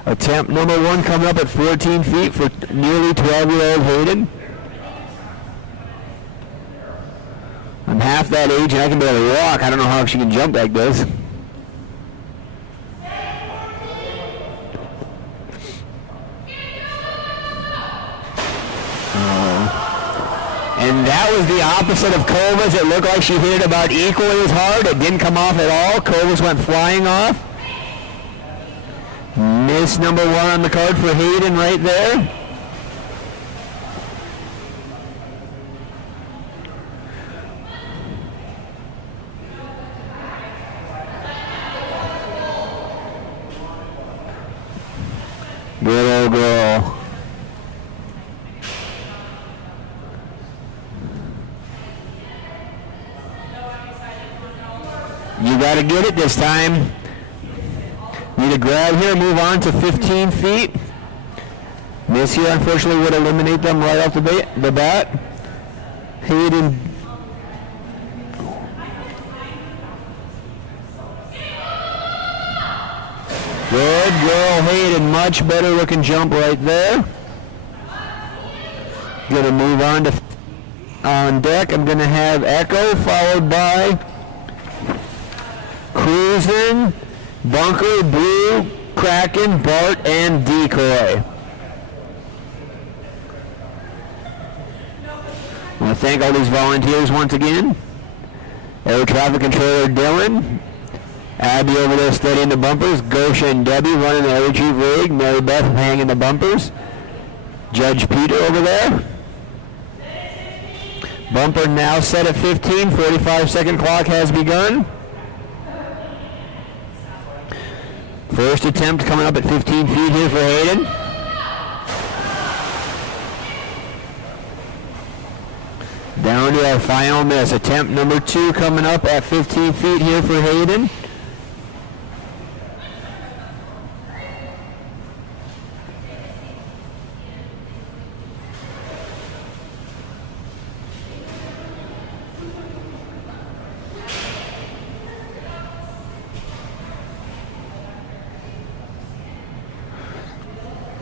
Attempt number 1 coming up at 14 feet for nearly 12-year-old Hayden. I'm half that age and I can barely walk. I don't know how she can jump like this. And that was the opposite of Kova's. It looked like she hit it about equally as hard. It didn't come off at all. Kova's went flying off. Miss number 1 on the card for Hayden right there. Good old girl. You got to get it this time. Need a grab here, move on to 15 feet. Miss here, unfortunately, would eliminate them right off the bat. Hayden. Good girl, Hayden. Much better looking jump right there. Gonna move on to on deck. I'm gonna have Echo followed by Cruisin', Bunker, Blue, Kraken, Bart, and Decoy. I want to thank all these volunteers once again. Air traffic controller Dylan, Abby over there steadying the bumpers, Gosha and Debbie running the air retrieve rig, Mary Beth hanging the bumpers, Judge Peter over there. Bumper now set at 15, 45-second clock has begun. First attempt coming up at 15 feet here for Hayden. Down to our final miss. Attempt number 2 coming up at 15 feet here for Hayden.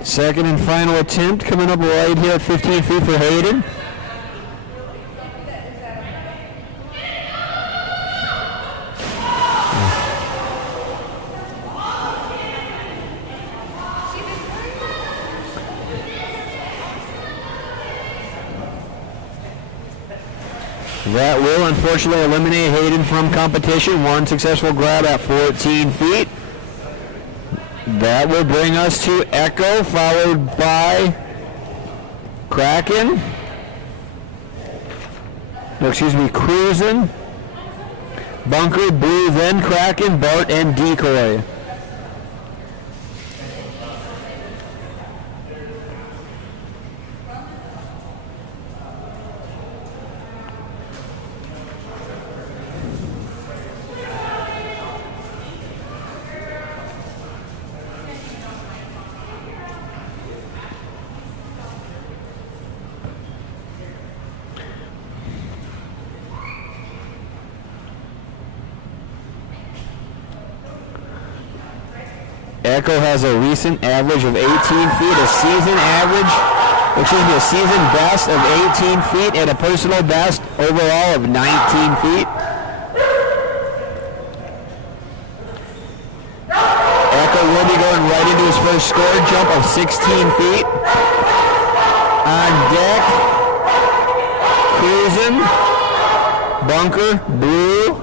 Second and final attempt coming up right here at 15 feet for Hayden. That will unfortunately eliminate Hayden from competition. One successful grab at 14 feet. That will bring us to Echo, followed by Kraken. No, excuse me, Cruisin'. Bunker, Blue, then Kraken, Bart, and Decoy. Echo has a recent average of 18 feet, a season best of 18 feet, and a personal best overall of 19 feet. Echo will be going right into his first score jump of 16 feet. On deck, Cruisin', Bunker, Blue,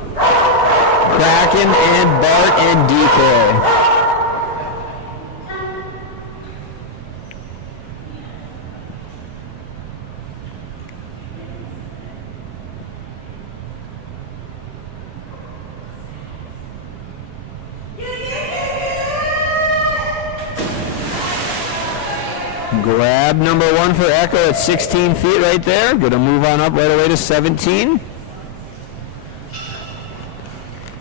Kraken, and Bart, and Decoy. Grab number one for Echo at 16 feet right there. Going to move on up right away to 17.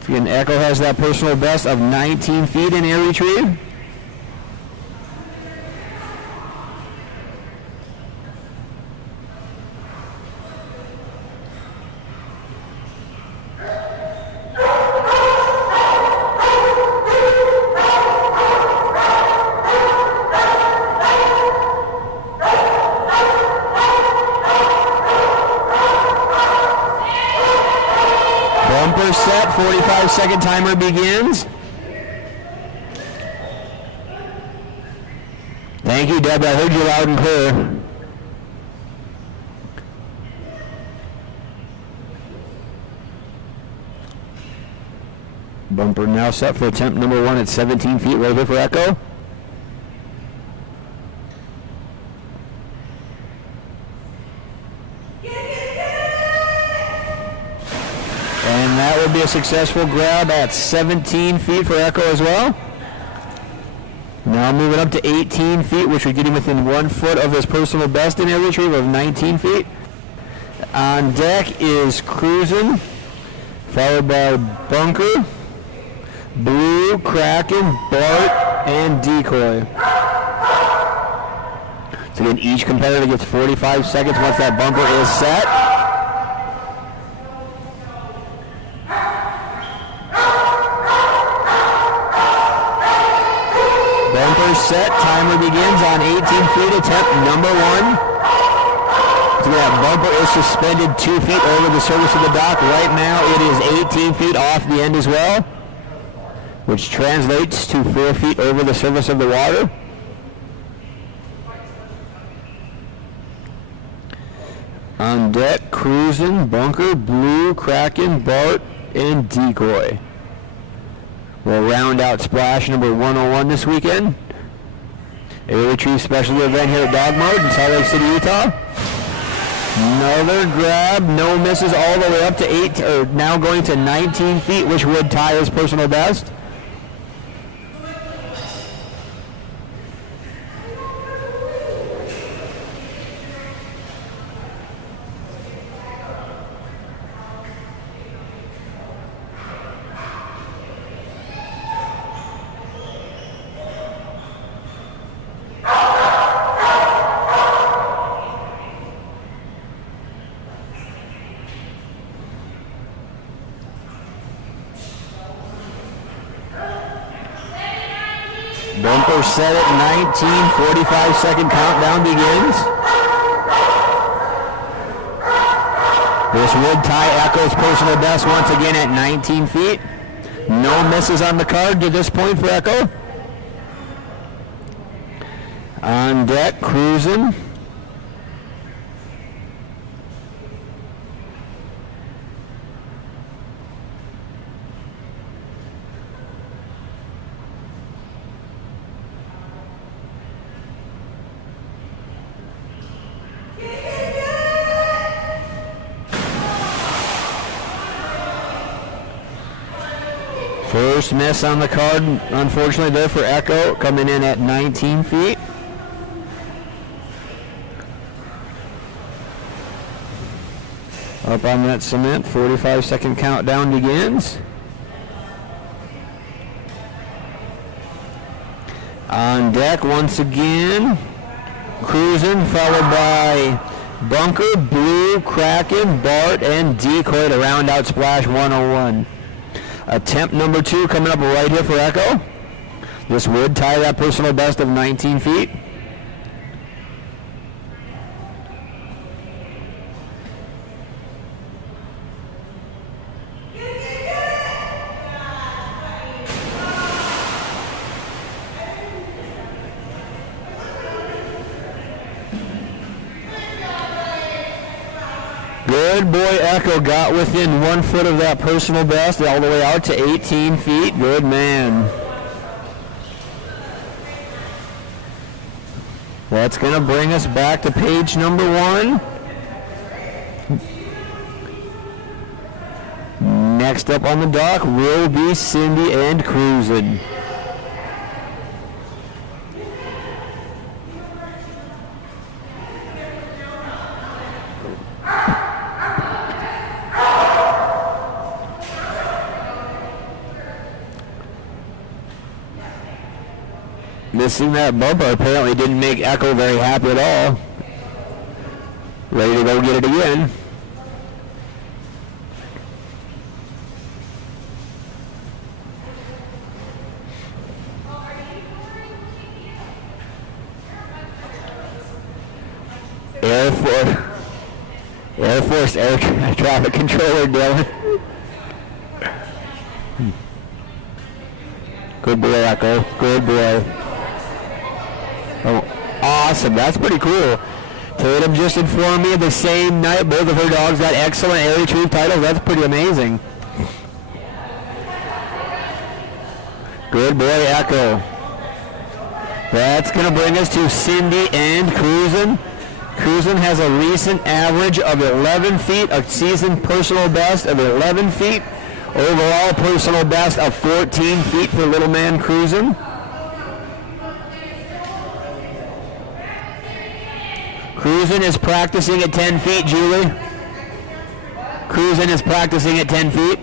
Again, Echo has that personal best of 19 feet in air retrieve. Set, 45-second timer begins. Thank you, Deb. I heard you loud and clear. Bumper now set for attempt number one at 17 feet right here for Echo. And that would be a successful grab at 17 feet for Echo as well. Now moving up to 18 feet, which would get him within 1 foot of his personal best in air retrieve of 19 feet. On deck is Cruisin', followed by Bunker, Blue, Kraken, Bart, and Decoy. So again, each competitor gets 45 seconds once that bumper is set. Bumper set, timer begins on 18 feet, attempt number one. So that bumper is suspended 2 feet over the surface of the dock. Right now it is 18 feet off the end as well, which translates to 4 feet over the surface of the water. On deck, Cruisin', Bunker, Blue, Kraken, Bart, and Decoy. We'll round out splash number 101 this weekend. A retrieve special event here at DogMode in Salt Lake City, Utah. Another grab, no misses all the way up to 8, or now going to 19 feet, which would tie his personal best. Bumper set at 19, 45-second countdown begins. This would tie Echo's personal best once again at 19 feet. No misses on the card to this point for Echo. On deck, Cruisin'. First miss on the card, unfortunately, there for Echo, coming in at 19 feet. Up on that cement, 45-second countdown begins. On deck once again, Cruising, followed by Bunker, Blue, Kraken, Bart, and Decoy to round out Splash 101. Attempt number 2 coming up right here for Echo. This would tie that personal best of 19 feet. Good boy, Echo got within 1 foot of that personal best, all the way out to 18 feet. Good man. That's going to bring us back to page number 1. Next up on the dock will be Cindy and Cruisin'. Missing that bumper apparently didn't make Echo very happy at all. Ready to go get it again. Air Force Air Traffic Controller Dylan. Good boy, Echo. Good boy. Oh, awesome. That's pretty cool. Tatum just informed me the same night both of her dogs got excellent air retrieve titles. That's pretty amazing. Good boy, Echo. That's going to bring us to Cindy and Cruisin'. Cruisin' has a recent average of 11 feet, a season personal best of 11 feet, overall personal best of 14 feet for little man Cruisin'. Cruisin' is practicing at 10 feet, Julie. Cruisin' is practicing at 10 feet.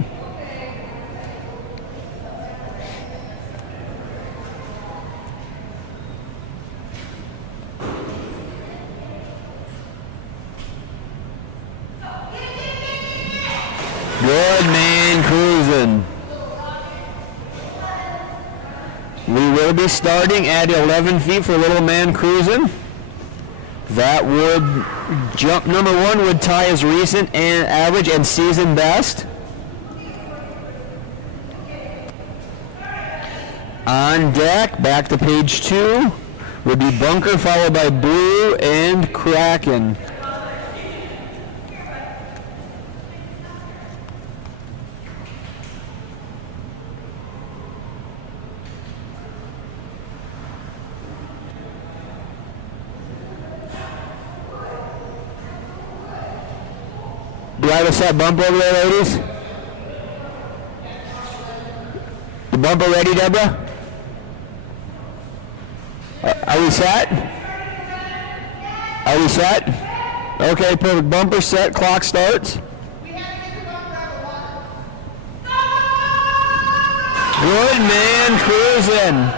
Good man, Cruisin'. We will be starting at 11 feet for little man Cruisin'. That would, jump number 1 would tie his recent and average and season best. On deck, back to page 2, would be Bunker, followed by Blue and Kraken. Do I have a set bumper over there, ladies? The bumper ready, Deborah? Are we set? Are we set? Okay, perfect. Bumper set. Clock starts. Good man, Cruisin'.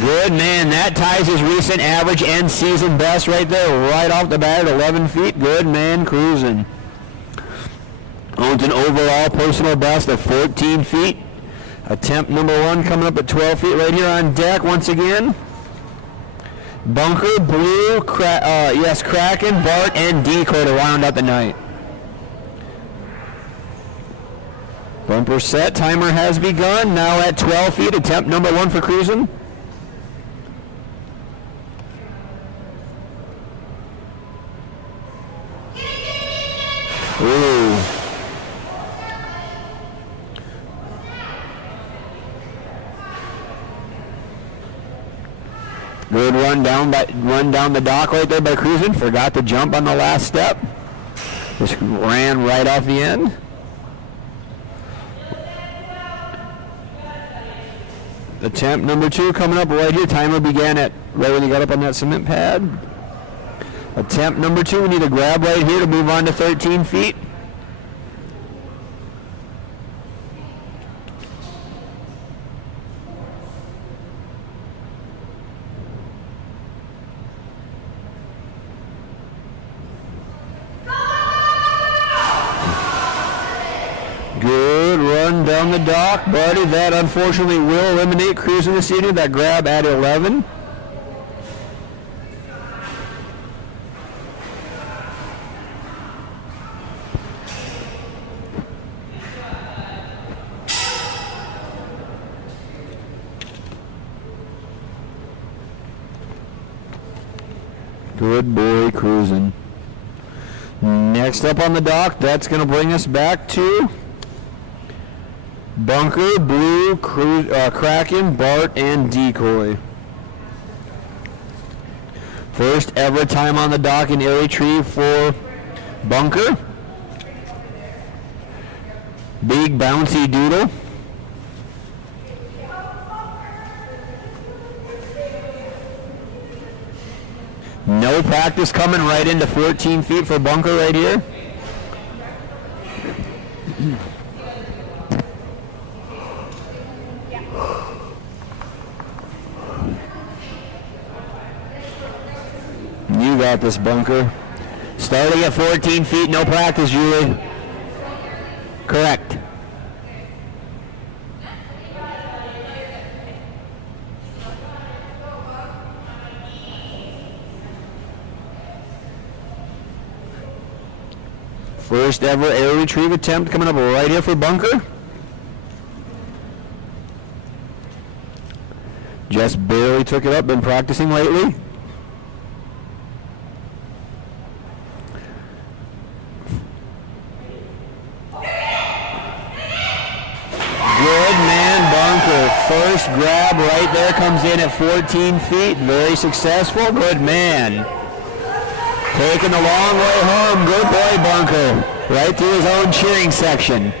Good man, that ties his recent average and season best right there, right off the bat at 11 feet. Good man, Cruisin'. Owns an overall personal best of 14 feet. Attempt number 1 coming up at 12 feet right here on deck once again. Bunker, Blue, Kraken, Bart, and Decoy to round out the night. Bumper set, timer has begun. Now at 12 feet, attempt number 1 for Cruisin'. Ooh. run down the dock right there by cruising. Forgot to jump on the last step. Just ran right off the end. Attempt number 2 coming up right here. Timer began at right when you got up on that cement pad. Attempt number 2. We need a grab right here to move on to 13 feet. Good run down the dock, buddy. That unfortunately will eliminate cruising this evening. That grab at 11. Good boy, cruising. Next up on the dock, that's going to bring us back to Bunker, Blue, Kraken, Bart, and Decoy. First ever time on the dock in air retrieve for Bunker. Big bouncy doodle. No practice coming right into 14 feet for Bunker right here. You got this, Bunker. Starting at 14 feet, no practice, Julie. Correct. First ever air retrieve attempt coming up right here for Bunker. Just barely took it up, been practicing lately. First grab right there comes in at 14 feet. Very successful. Good man. Taking the long way home. Good boy, Bunker. Right through his own cheering section.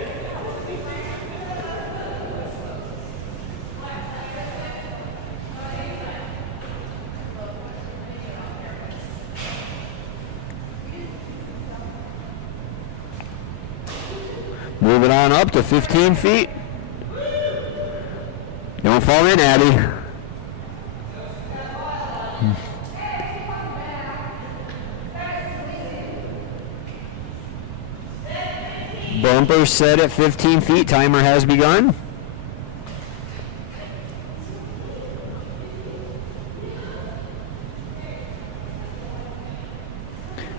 Moving on up to 15 feet. Don't fall in, Addy. Bumper set at 15 feet. Timer has begun.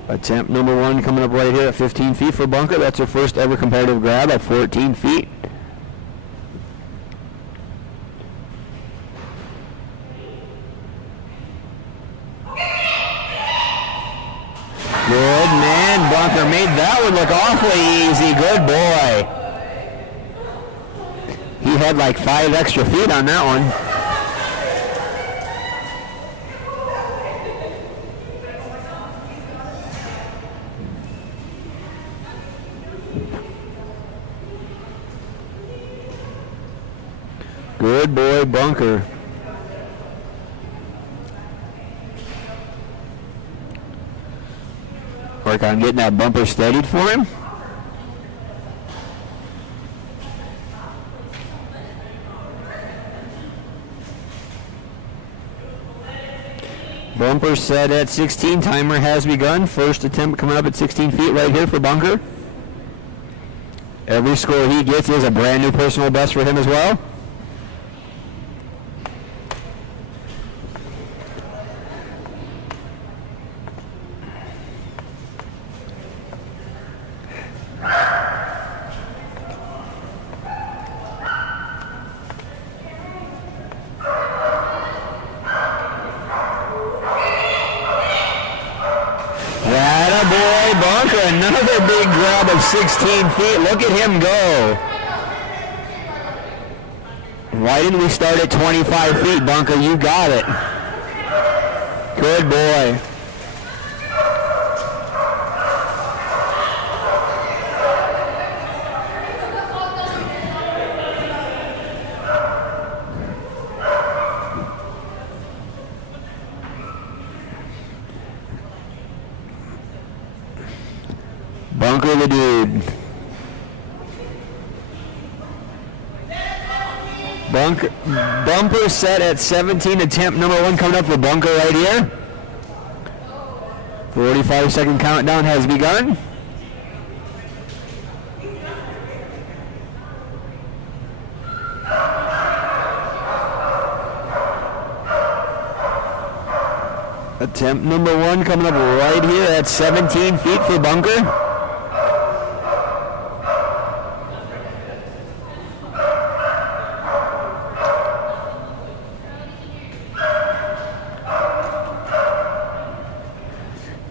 Attempt number 1 coming up right here at 15 feet for Bunker. That's her first ever competitive grab at 14 feet. Good man, Bunker made that one look awfully easy. Good boy. He had like 5 extra feet on that one. Good boy, Bunker. Work on getting that bumper steadied for him. Bumper set at 16. Timer has begun. First attempt coming up at 16 feet right here for Bunker. Every score he gets is a brand new personal best for him as well. Another big grab of 16 feet. Look at him go. Why didn't we start at 25 feet, Bunker? You got it. Good boy. Bunker the dude. Bumper set at 17, attempt number 1 coming up for Bunker right here. 45-second countdown has begun. Attempt number 1 coming up right here at 17 feet for Bunker.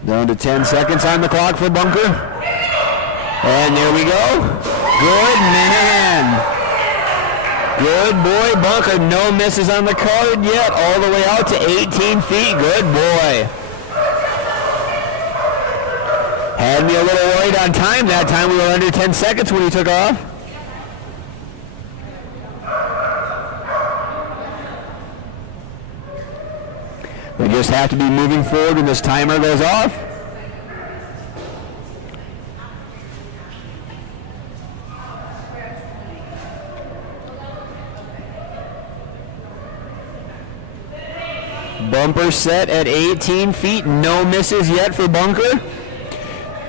Down to 10 seconds on the clock for Bunker. And there we go. Good man. Good boy, Bunker. No misses on the card yet. All the way out to 18 feet. Good boy. Had me a little worried on time. That time we were under 10 seconds when he took off. We just have to be moving forward when this timer goes off. Bumper set at 18 feet. No misses yet for Bunker.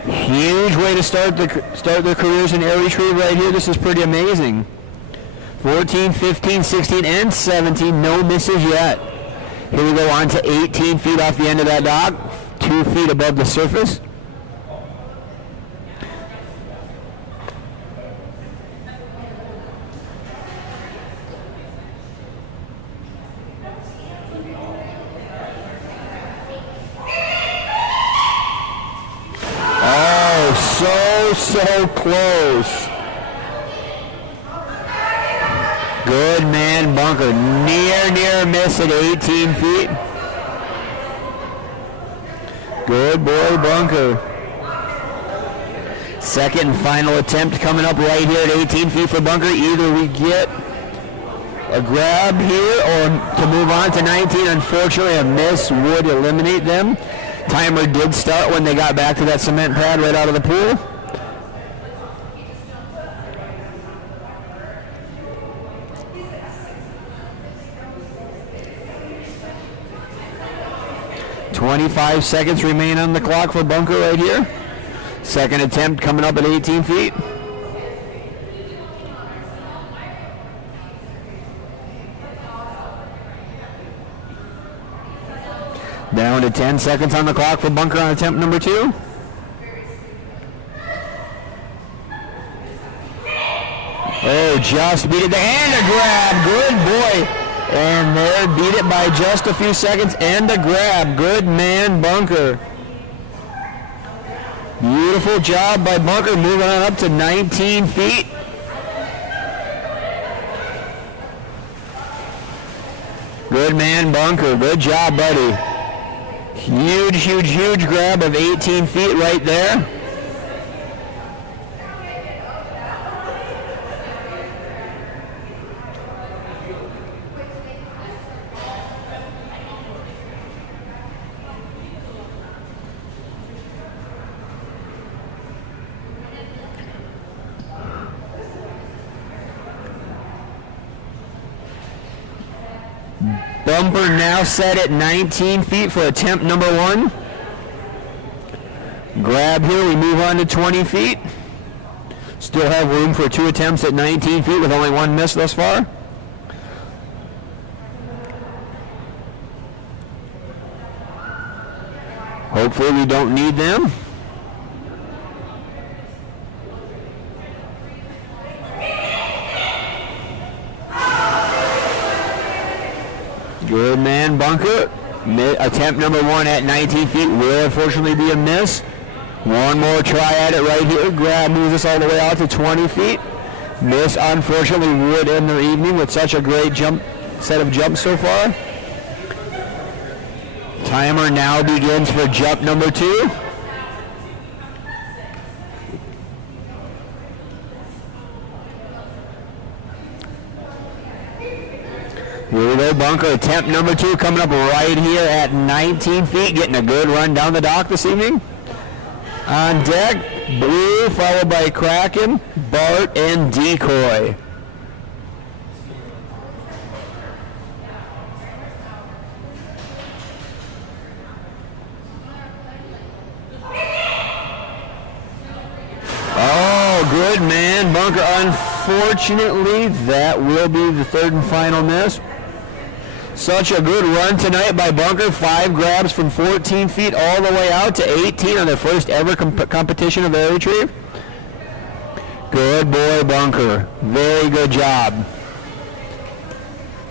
Huge way to start their careers in air retrieve right here. This is pretty amazing. 14, 15, 16, and 17. No misses yet. Here we go on to 18 feet off the end of that dock, 2 feet above the surface. Oh, so close. Good man, Bunker. Near miss at 18 feet. Good boy, Bunker. Second and final attempt coming up right here at 18 feet for Bunker. Either we get a grab here or to move on to 19. Unfortunately, a miss would eliminate them. Timer did start when they got back to that cement pad right out of the pool. .25 seconds remain on the clock for Bunker right here. Second attempt coming up at 18 feet. Down to 10 seconds on the clock for Bunker on attempt number 2. Oh, just beat it. And a grab. Good boy. And there, beat it by just a few seconds, and a grab. Good man, Bunker. Beautiful job by Bunker, moving on up to 19 feet. Good man, Bunker. Good job, buddy. Huge grab of 18 feet right there. Bumper now set at 19 feet for attempt number 1. Grab here, we move on to 20 feet. Still have room for 2 attempts at 19 feet with only 1 miss thus far. Hopefully we don't need them. Good man, Bunker. Attempt number 1 at 19 feet will unfortunately be a miss. One more try at it right here. Grab moves us all the way out to 20 feet. Miss unfortunately would end their evening with such a great set of jumps so far. Timer now begins for jump number 2. Here we go, bunker. Attempt number 2 coming up right here at 19 feet. Getting a good run down the dock this evening. On deck, Blue, followed by Kraken, Bart, and Decoy. Oh, good man, bunker. Unfortunately, that will be the third and final miss. Such a good run tonight by bunker. 5 grabs from 14 feet all the way out to 18 on their first ever competition of air retrieve. Good boy, bunker. Very good job.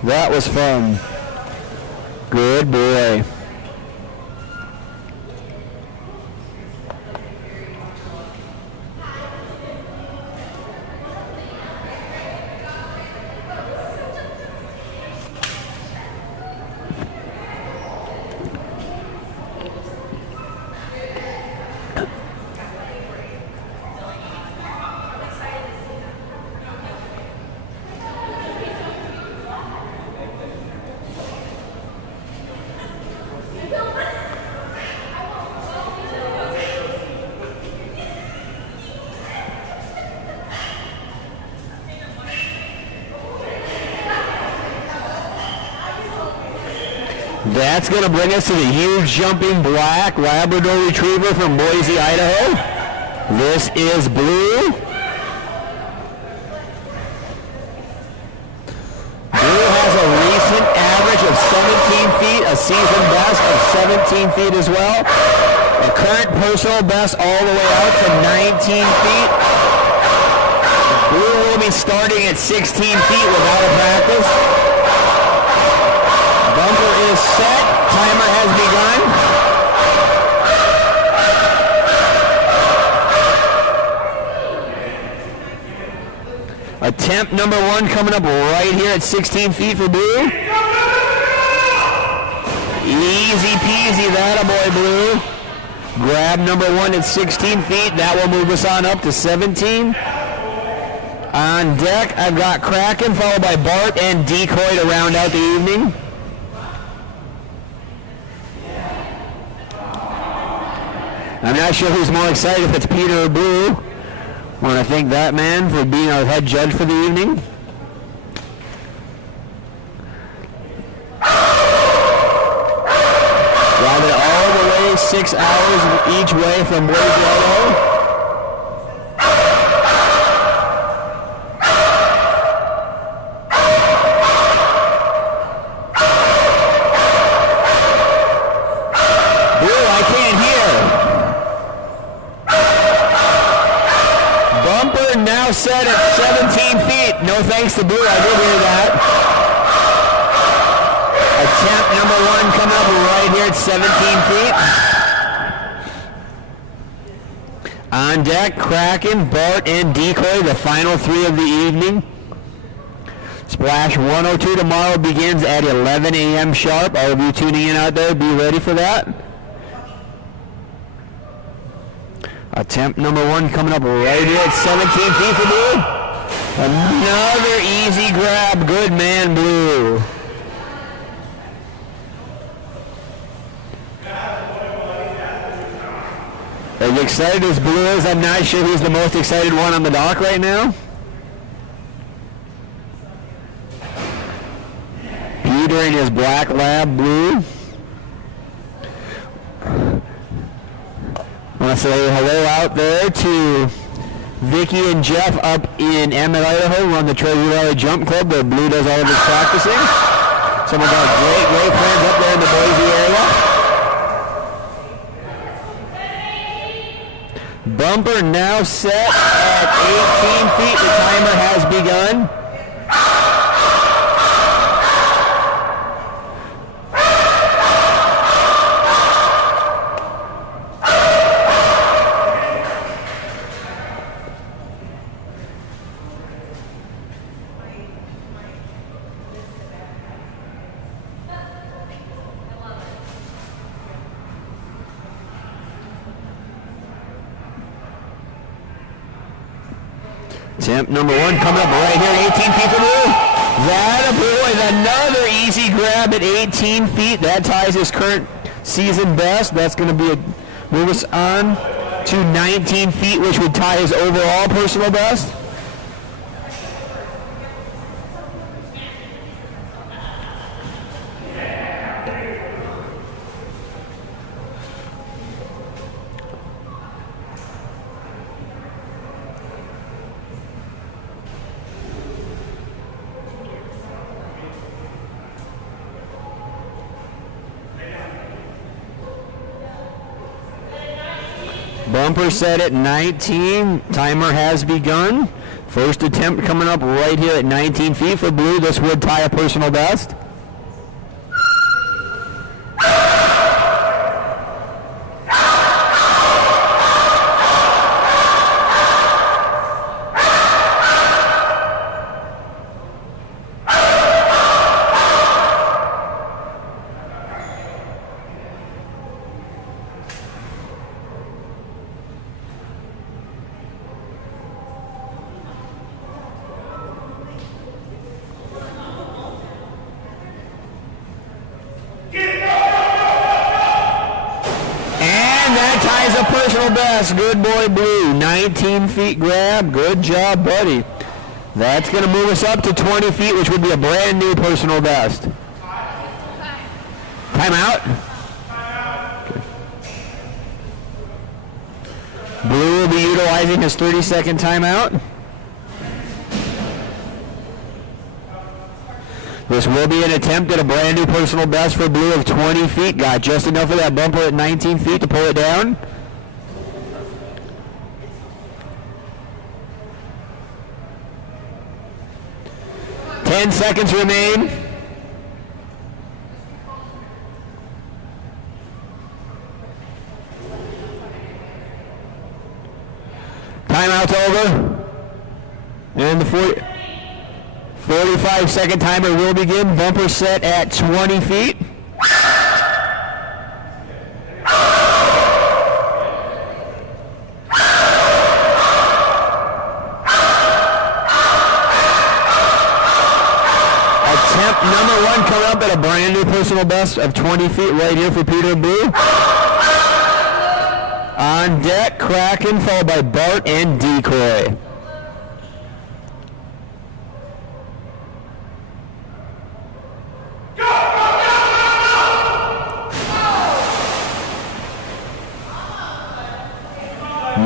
That was fun. Good boy. That's going to bring us to the huge jumping black Labrador Retriever from Boise, Idaho. This is Blue. Blue has a recent average of 17 feet, a season best of 17 feet as well. A current personal best all the way out to 19 feet. Blue will be starting at 16 feet without a practice. Bunker is set. Timer has begun. Attempt number 1 coming up right here at 16 feet for Blue. Easy peasy, that-a-boy, Blue. Grab number 1 at 16 feet. That will move us on up to 17. On deck, I've got Kraken, followed by Bart and Decoy to round out the evening. I'm not sure who's more excited, if it's Peter or Blue. I want to thank that man for being our head judge for the evening. Drive it all the way, 6 hours each way from Boise, Idaho. Set at 17 feet. No thanks to Blue. I did hear that. Attempt number 1 coming up right here at 17 feet. On deck, Kraken, Bart, and Decoy, the final 3 of the evening. Splash 102 tomorrow begins at 11 a.m. sharp. All of you tuning in out there, be ready for that. Attempt number 1 coming up right here at 17 feet for Blue. Another easy grab. Good man, Blue. As excited as Blue is, I'm not sure who's the most excited one on the dock right now. Peter and his black lab, Blue. I want to say hello out there to Vicky and Jeff up in Emmett, Idaho, run the Treasure Valley Jump Club where Blue does all of his practicing. Some of our great friends up there in the Boise area. Bumper now set at 18 feet. The timer has begun. Attempt number 1 coming up right here at 18 feet for Blue. That boy, another easy grab at 18 feet. That ties his current season best. That's going to be move us on to 19 feet, which would tie his overall personal best. Bumper set at 19. Timer has begun. First attempt coming up right here at 19 feet for Blue. This would tie a personal best. Personal best. Good boy, Blue. 19 feet grab. Good job, buddy. That's going to move us up to 20 feet, which would be a brand new personal best. Timeout. Blue will be utilizing his 30-second timeout. This will be an attempt at a brand new personal best for Blue of 20 feet. Got just enough of that bumper at 19 feet to pull it down. 10 seconds remain. Timeout's over. And the 45-second timer will begin. Bumper set at 20 feet. Number 1 coming up at a brand new personal best of 20 feet right here for Peter Blue. On deck, Kraken, followed by Bart and Decoy.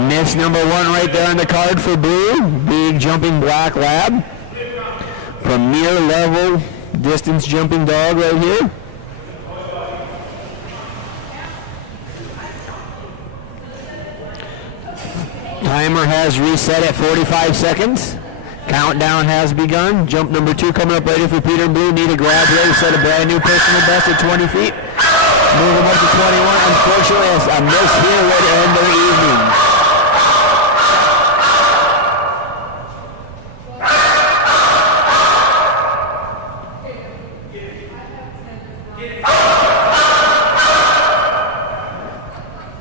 Miss number 1 right there on the card for Blue. Big jumping black lab. Premier level distance jumping dog right here. Timer has reset at 45 seconds. Countdown has begun. Jump number 2 coming up right here for Peter Blue. Need a grab here to set a brand new personal best at 20 feet. Move him up to 21. Unfortunately, a miss here would end their evening.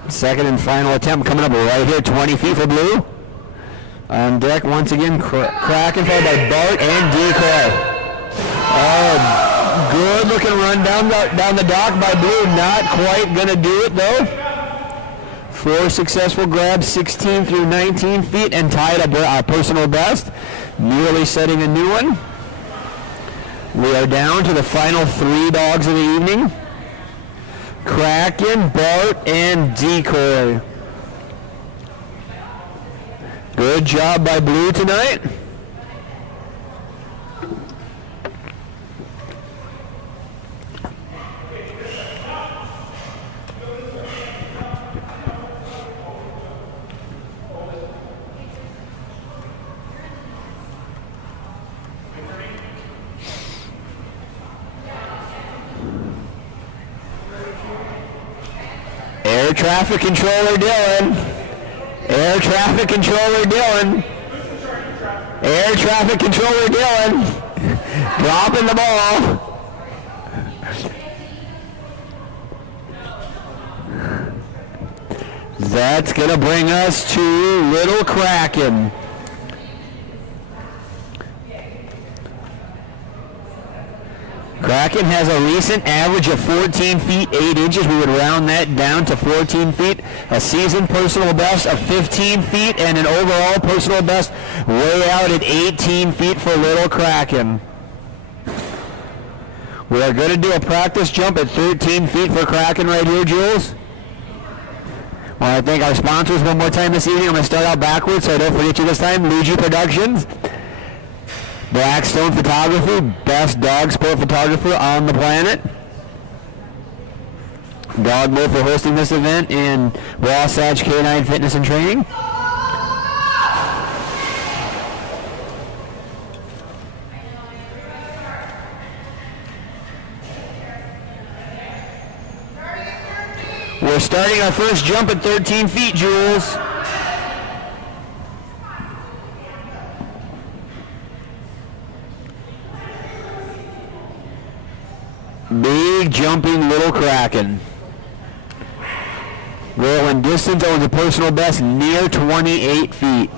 Second and final attempt coming up right here, 20 feet for Blue. On deck once again, Kraken followed by Bart and Decoy. Oh, good looking run down the dock by Blue. Not quite going to do it though. 4 successful grabs, 16 through 19 feet, and tied a personal best. Nearly setting a new one. We are down to the final 3 dogs of the evening. Kraken, Bart, and Decoy. Good job by Blue tonight. Air traffic controller Dylan. Air traffic controller Dylan. Air traffic controller Dylan. Dropping the ball. That's going to bring us to Little Kraken. Kraken has a recent average of 14 feet 8 inches. We would round that down to 14 feet. A season personal best of 15 feet and an overall personal best way out at 18 feet for little Kraken. We are going to do a practice jump at 13 feet for Kraken right here, Jules. Well, I thank our sponsors one more time this evening. I'm going to start out backwards so I don't forget you this time. Luigi Productions. Blackstone Photography, best dog sport photographer on the planet. DogMode for hosting this event, and Wasatch Canine Fitness and Training. We're starting our first jump at 13 feet, Jules. Big jumping little Kraken. Girl in distance owns a personal best near 28 feet.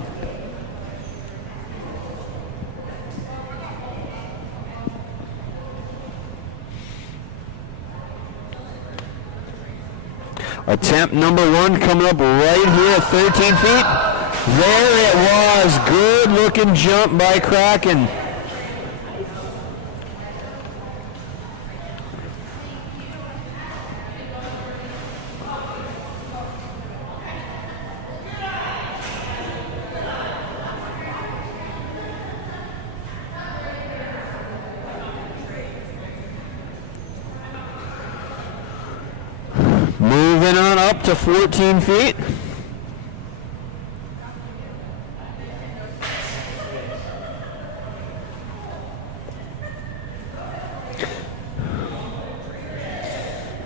Attempt number 1 coming up right here at 13 feet. There it was. Good looking jump by Kraken. Moving on up to 14 feet.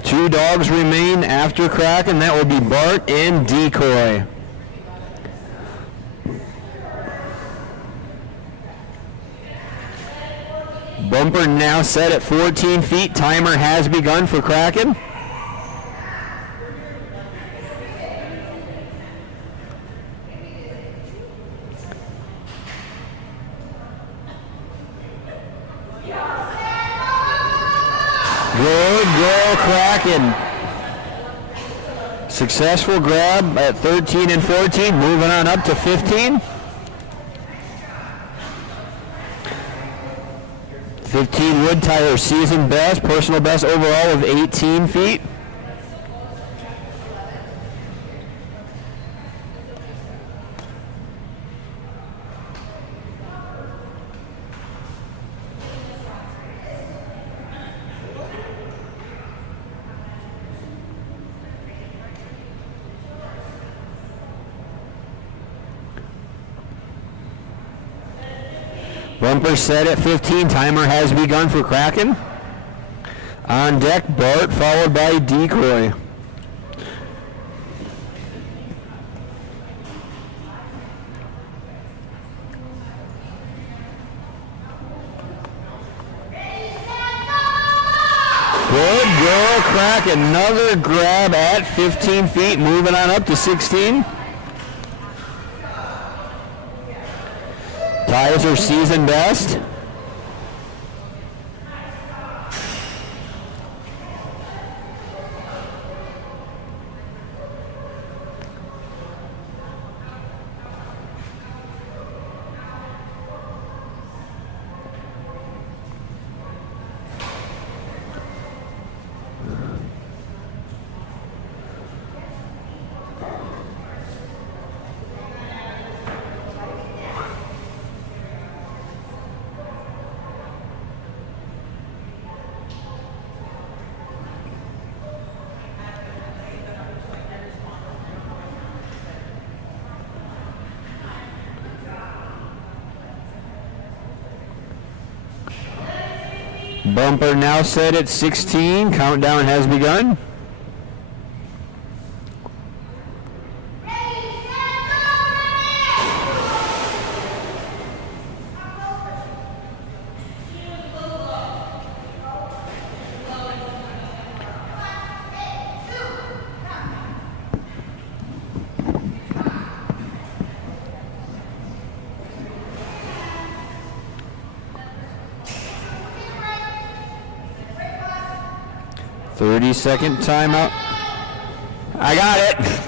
Two dogs remain after Kraken. That will be Bart and Decoy. Bumper now set at 14 feet. Timer has begun for Kraken. Good girl, Kraken. Successful grab at 13 and 14. Moving on up to 15. 15 wood tire season best, personal best overall of 18 feet. Bumper set at 15. Timer has begun for Kraken. On deck, Bart, followed by Decoy. Good girl, Kraken. Another grab at 15 feet. Moving on up to 16. Tires are season best. Bumper now set at 16. Countdown has begun. 30-second timeout. I got it.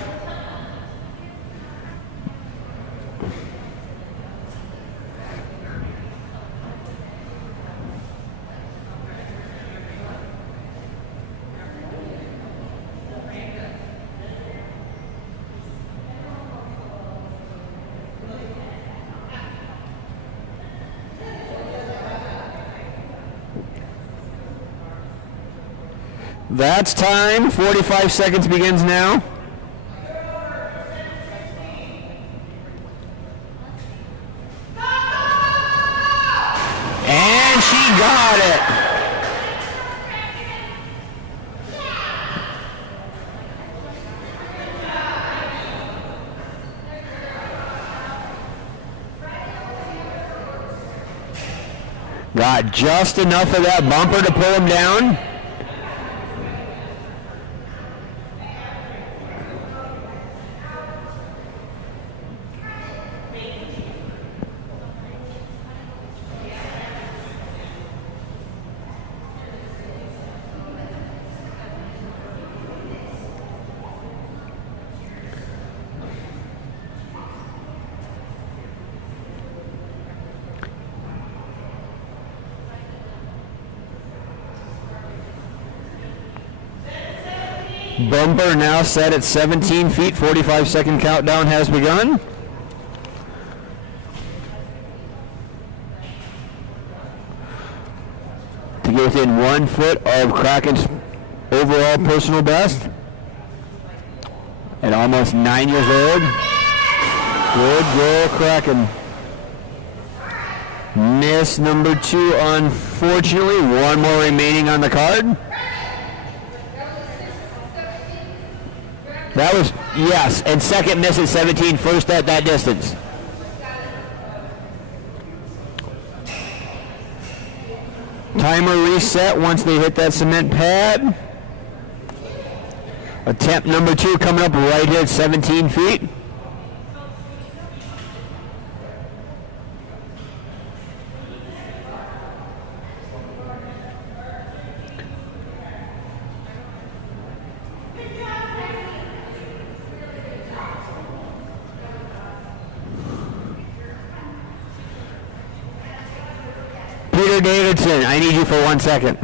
That's time. 45 seconds begins now. And she got it. Got just enough of that bumper to pull him down. Bumper now set at 17 feet. 45-second countdown has begun. To get within 1 foot of Kraken's overall personal best. At almost 9 years old. Good girl, Kraken. Miss number 2, unfortunately. One more remaining on the card. That was, yes, and second miss at 17, first at that distance. Timer reset once they hit that cement pad. Attempt number 2 coming up right here at 17 feet. Davidson, I need you for 1 second.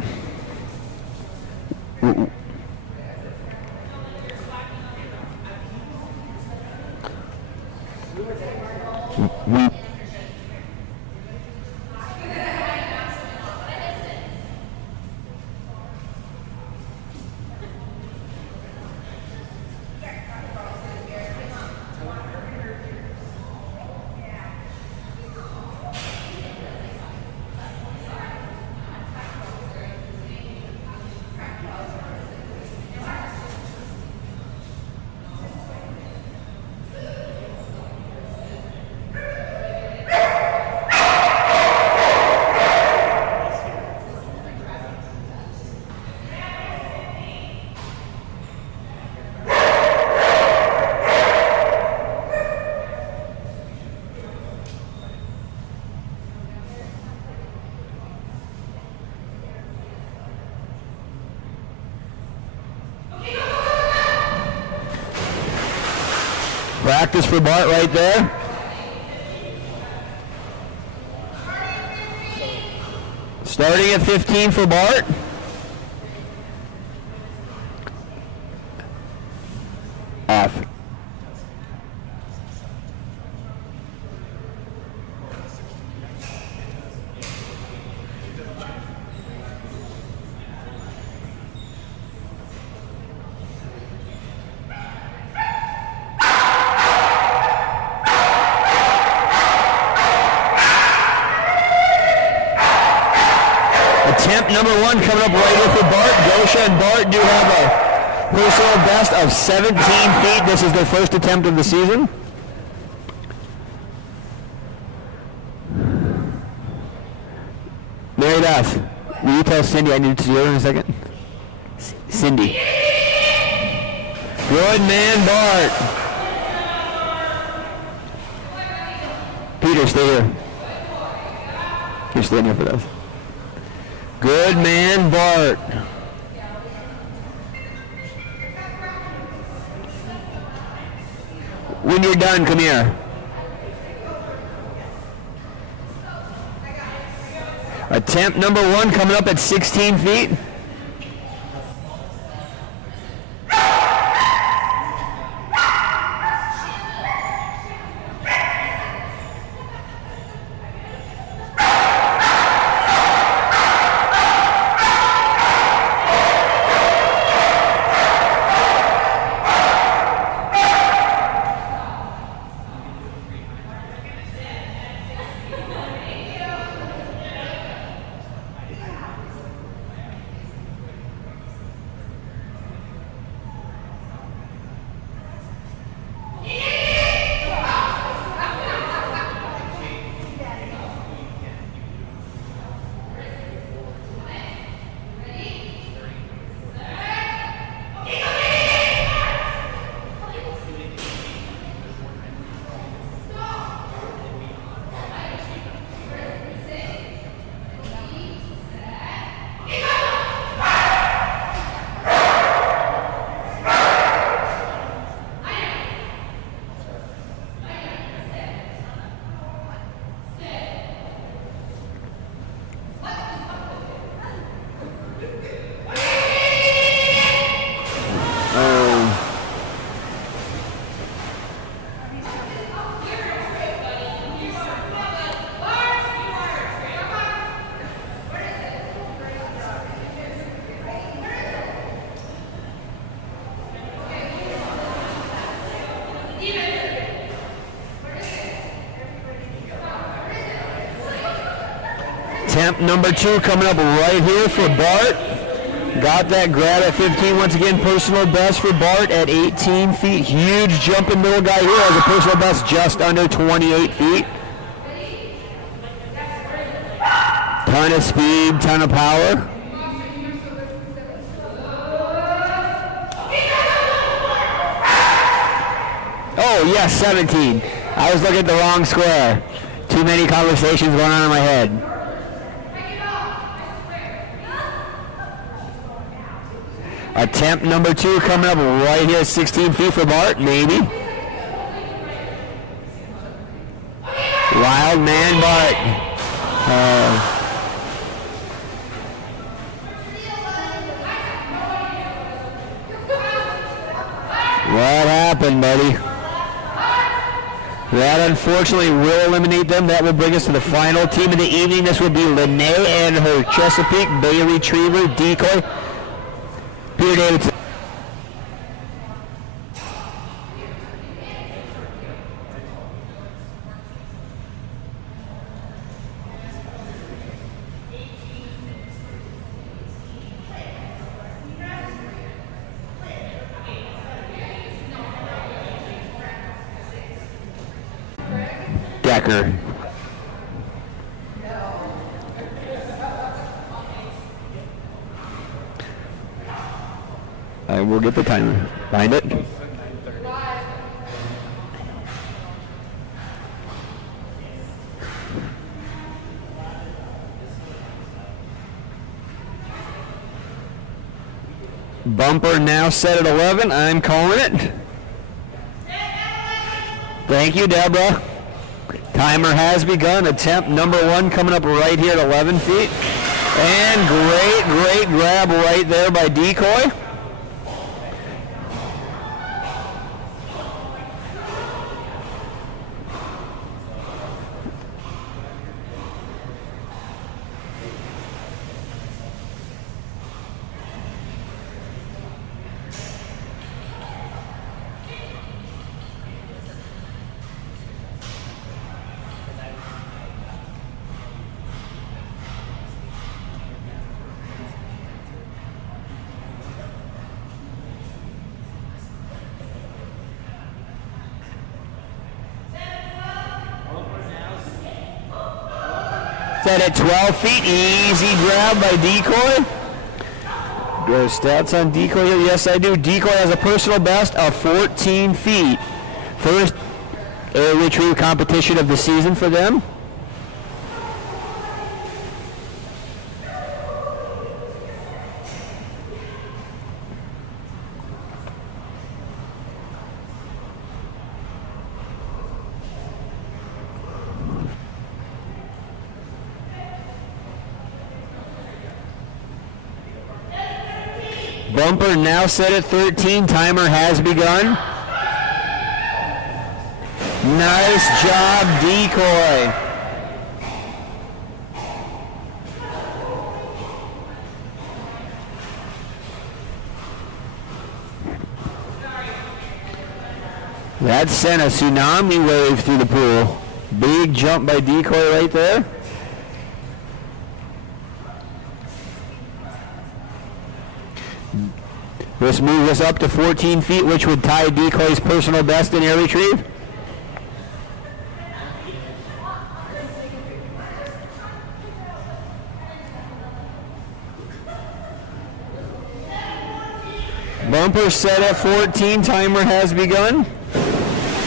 Practice for Bart right there. Starting at 15 for Bart. Off. Attempt number 1 coming up right here for Bart. Gosha and Bart do have a personal best of 17 feet. This is their first attempt of the season. Mary Beth, will you tell Cindy I need to see her in a second? Cindy. Good man, Bart. Peter, stay here. You're staying here for those. Good man, Bart. When you're done, come here. Attempt number 1 coming up at 16 feet. Attempt number 2 coming up right here for Bart. Got that grab at 15. Once again, personal best for Bart at 18 feet. Huge jumping middle guy here has a personal best just under 28 feet. Ton of speed, ton of power. Oh, yes, 17. I was looking at the wrong square. Too many conversations going on in my head. Attempt number 2 coming up right here, 16 feet for Bart, maybe. Wild man Bart. What happened, buddy? That unfortunately will eliminate them. That will bring us to the final team of the evening. This will be Lene and her Chesapeake Bay Retriever decoy. Peter Davidson. Decker. I will get the timer behind it. Bumper now set at 11. I'm calling it. Thank you, Deborah. Timer has begun. Attempt number 1 coming up right here at 11 feet. And great grab right there by Decoy. Set at 12 feet, easy grab by Decoy. Do stats on Decoy here? Yes, I do. Decoy has a personal best of 14 feet. First air retrieve competition of the season for them. Bumper now set at 13. Timer has begun. Nice job, Decoy. That sent a tsunami wave through the pool. Big jump by Decoy right there. This moves us up to 14 feet, which would tie Decoy's personal best in air retrieve. Bumper set at 14. Timer has begun.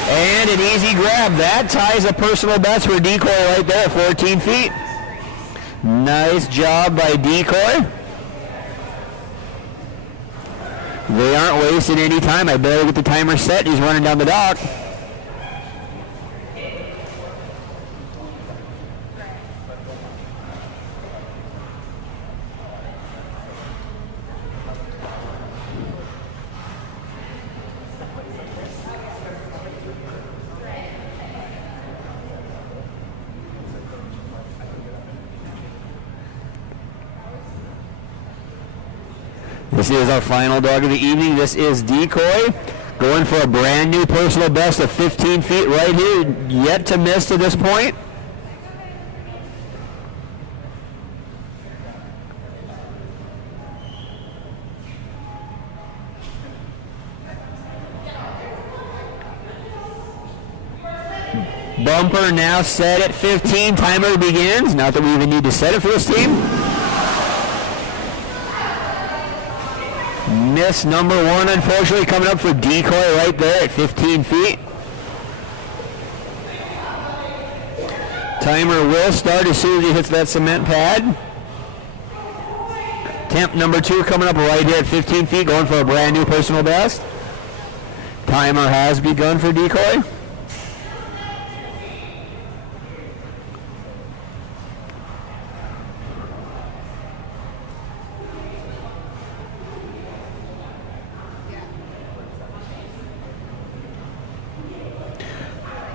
And an easy grab. That ties a personal best for Decoy right there, 14 feet. Nice job by Decoy. They aren't wasting any time. I better get the timer set. He's running down the dock. This is our final dog of the evening. This is Decoy, going for a brand new personal best of 15 feet right here, yet to miss to this point. Bumper now set at 15. Timer begins. Not that we even need to set it for this team. Miss number one, unfortunately, coming up for Decoy right there at 15 feet. Timer will start as soon as he hits that cement pad. Temp number two coming up right here at 15 feet, going for a brand new personal best. Timer has begun for Decoy.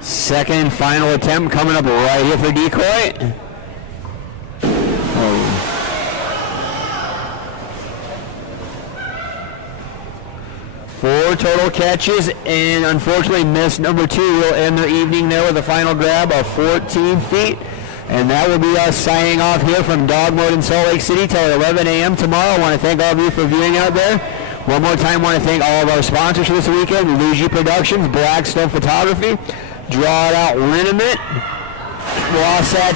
Second and final attempt coming up right here for Decoy. Four total catches, and unfortunately miss number two will end their evening there with a final grab of 14 feet. And that will be us signing off here from DogMode in Salt Lake City till 11 a.m. tomorrow. I want to thank all of you for viewing out there. One more time, I want to thank all of our sponsors for this weekend: Luigi Productions, Blackstone Photography, Draw It Out Liniment, Wasatch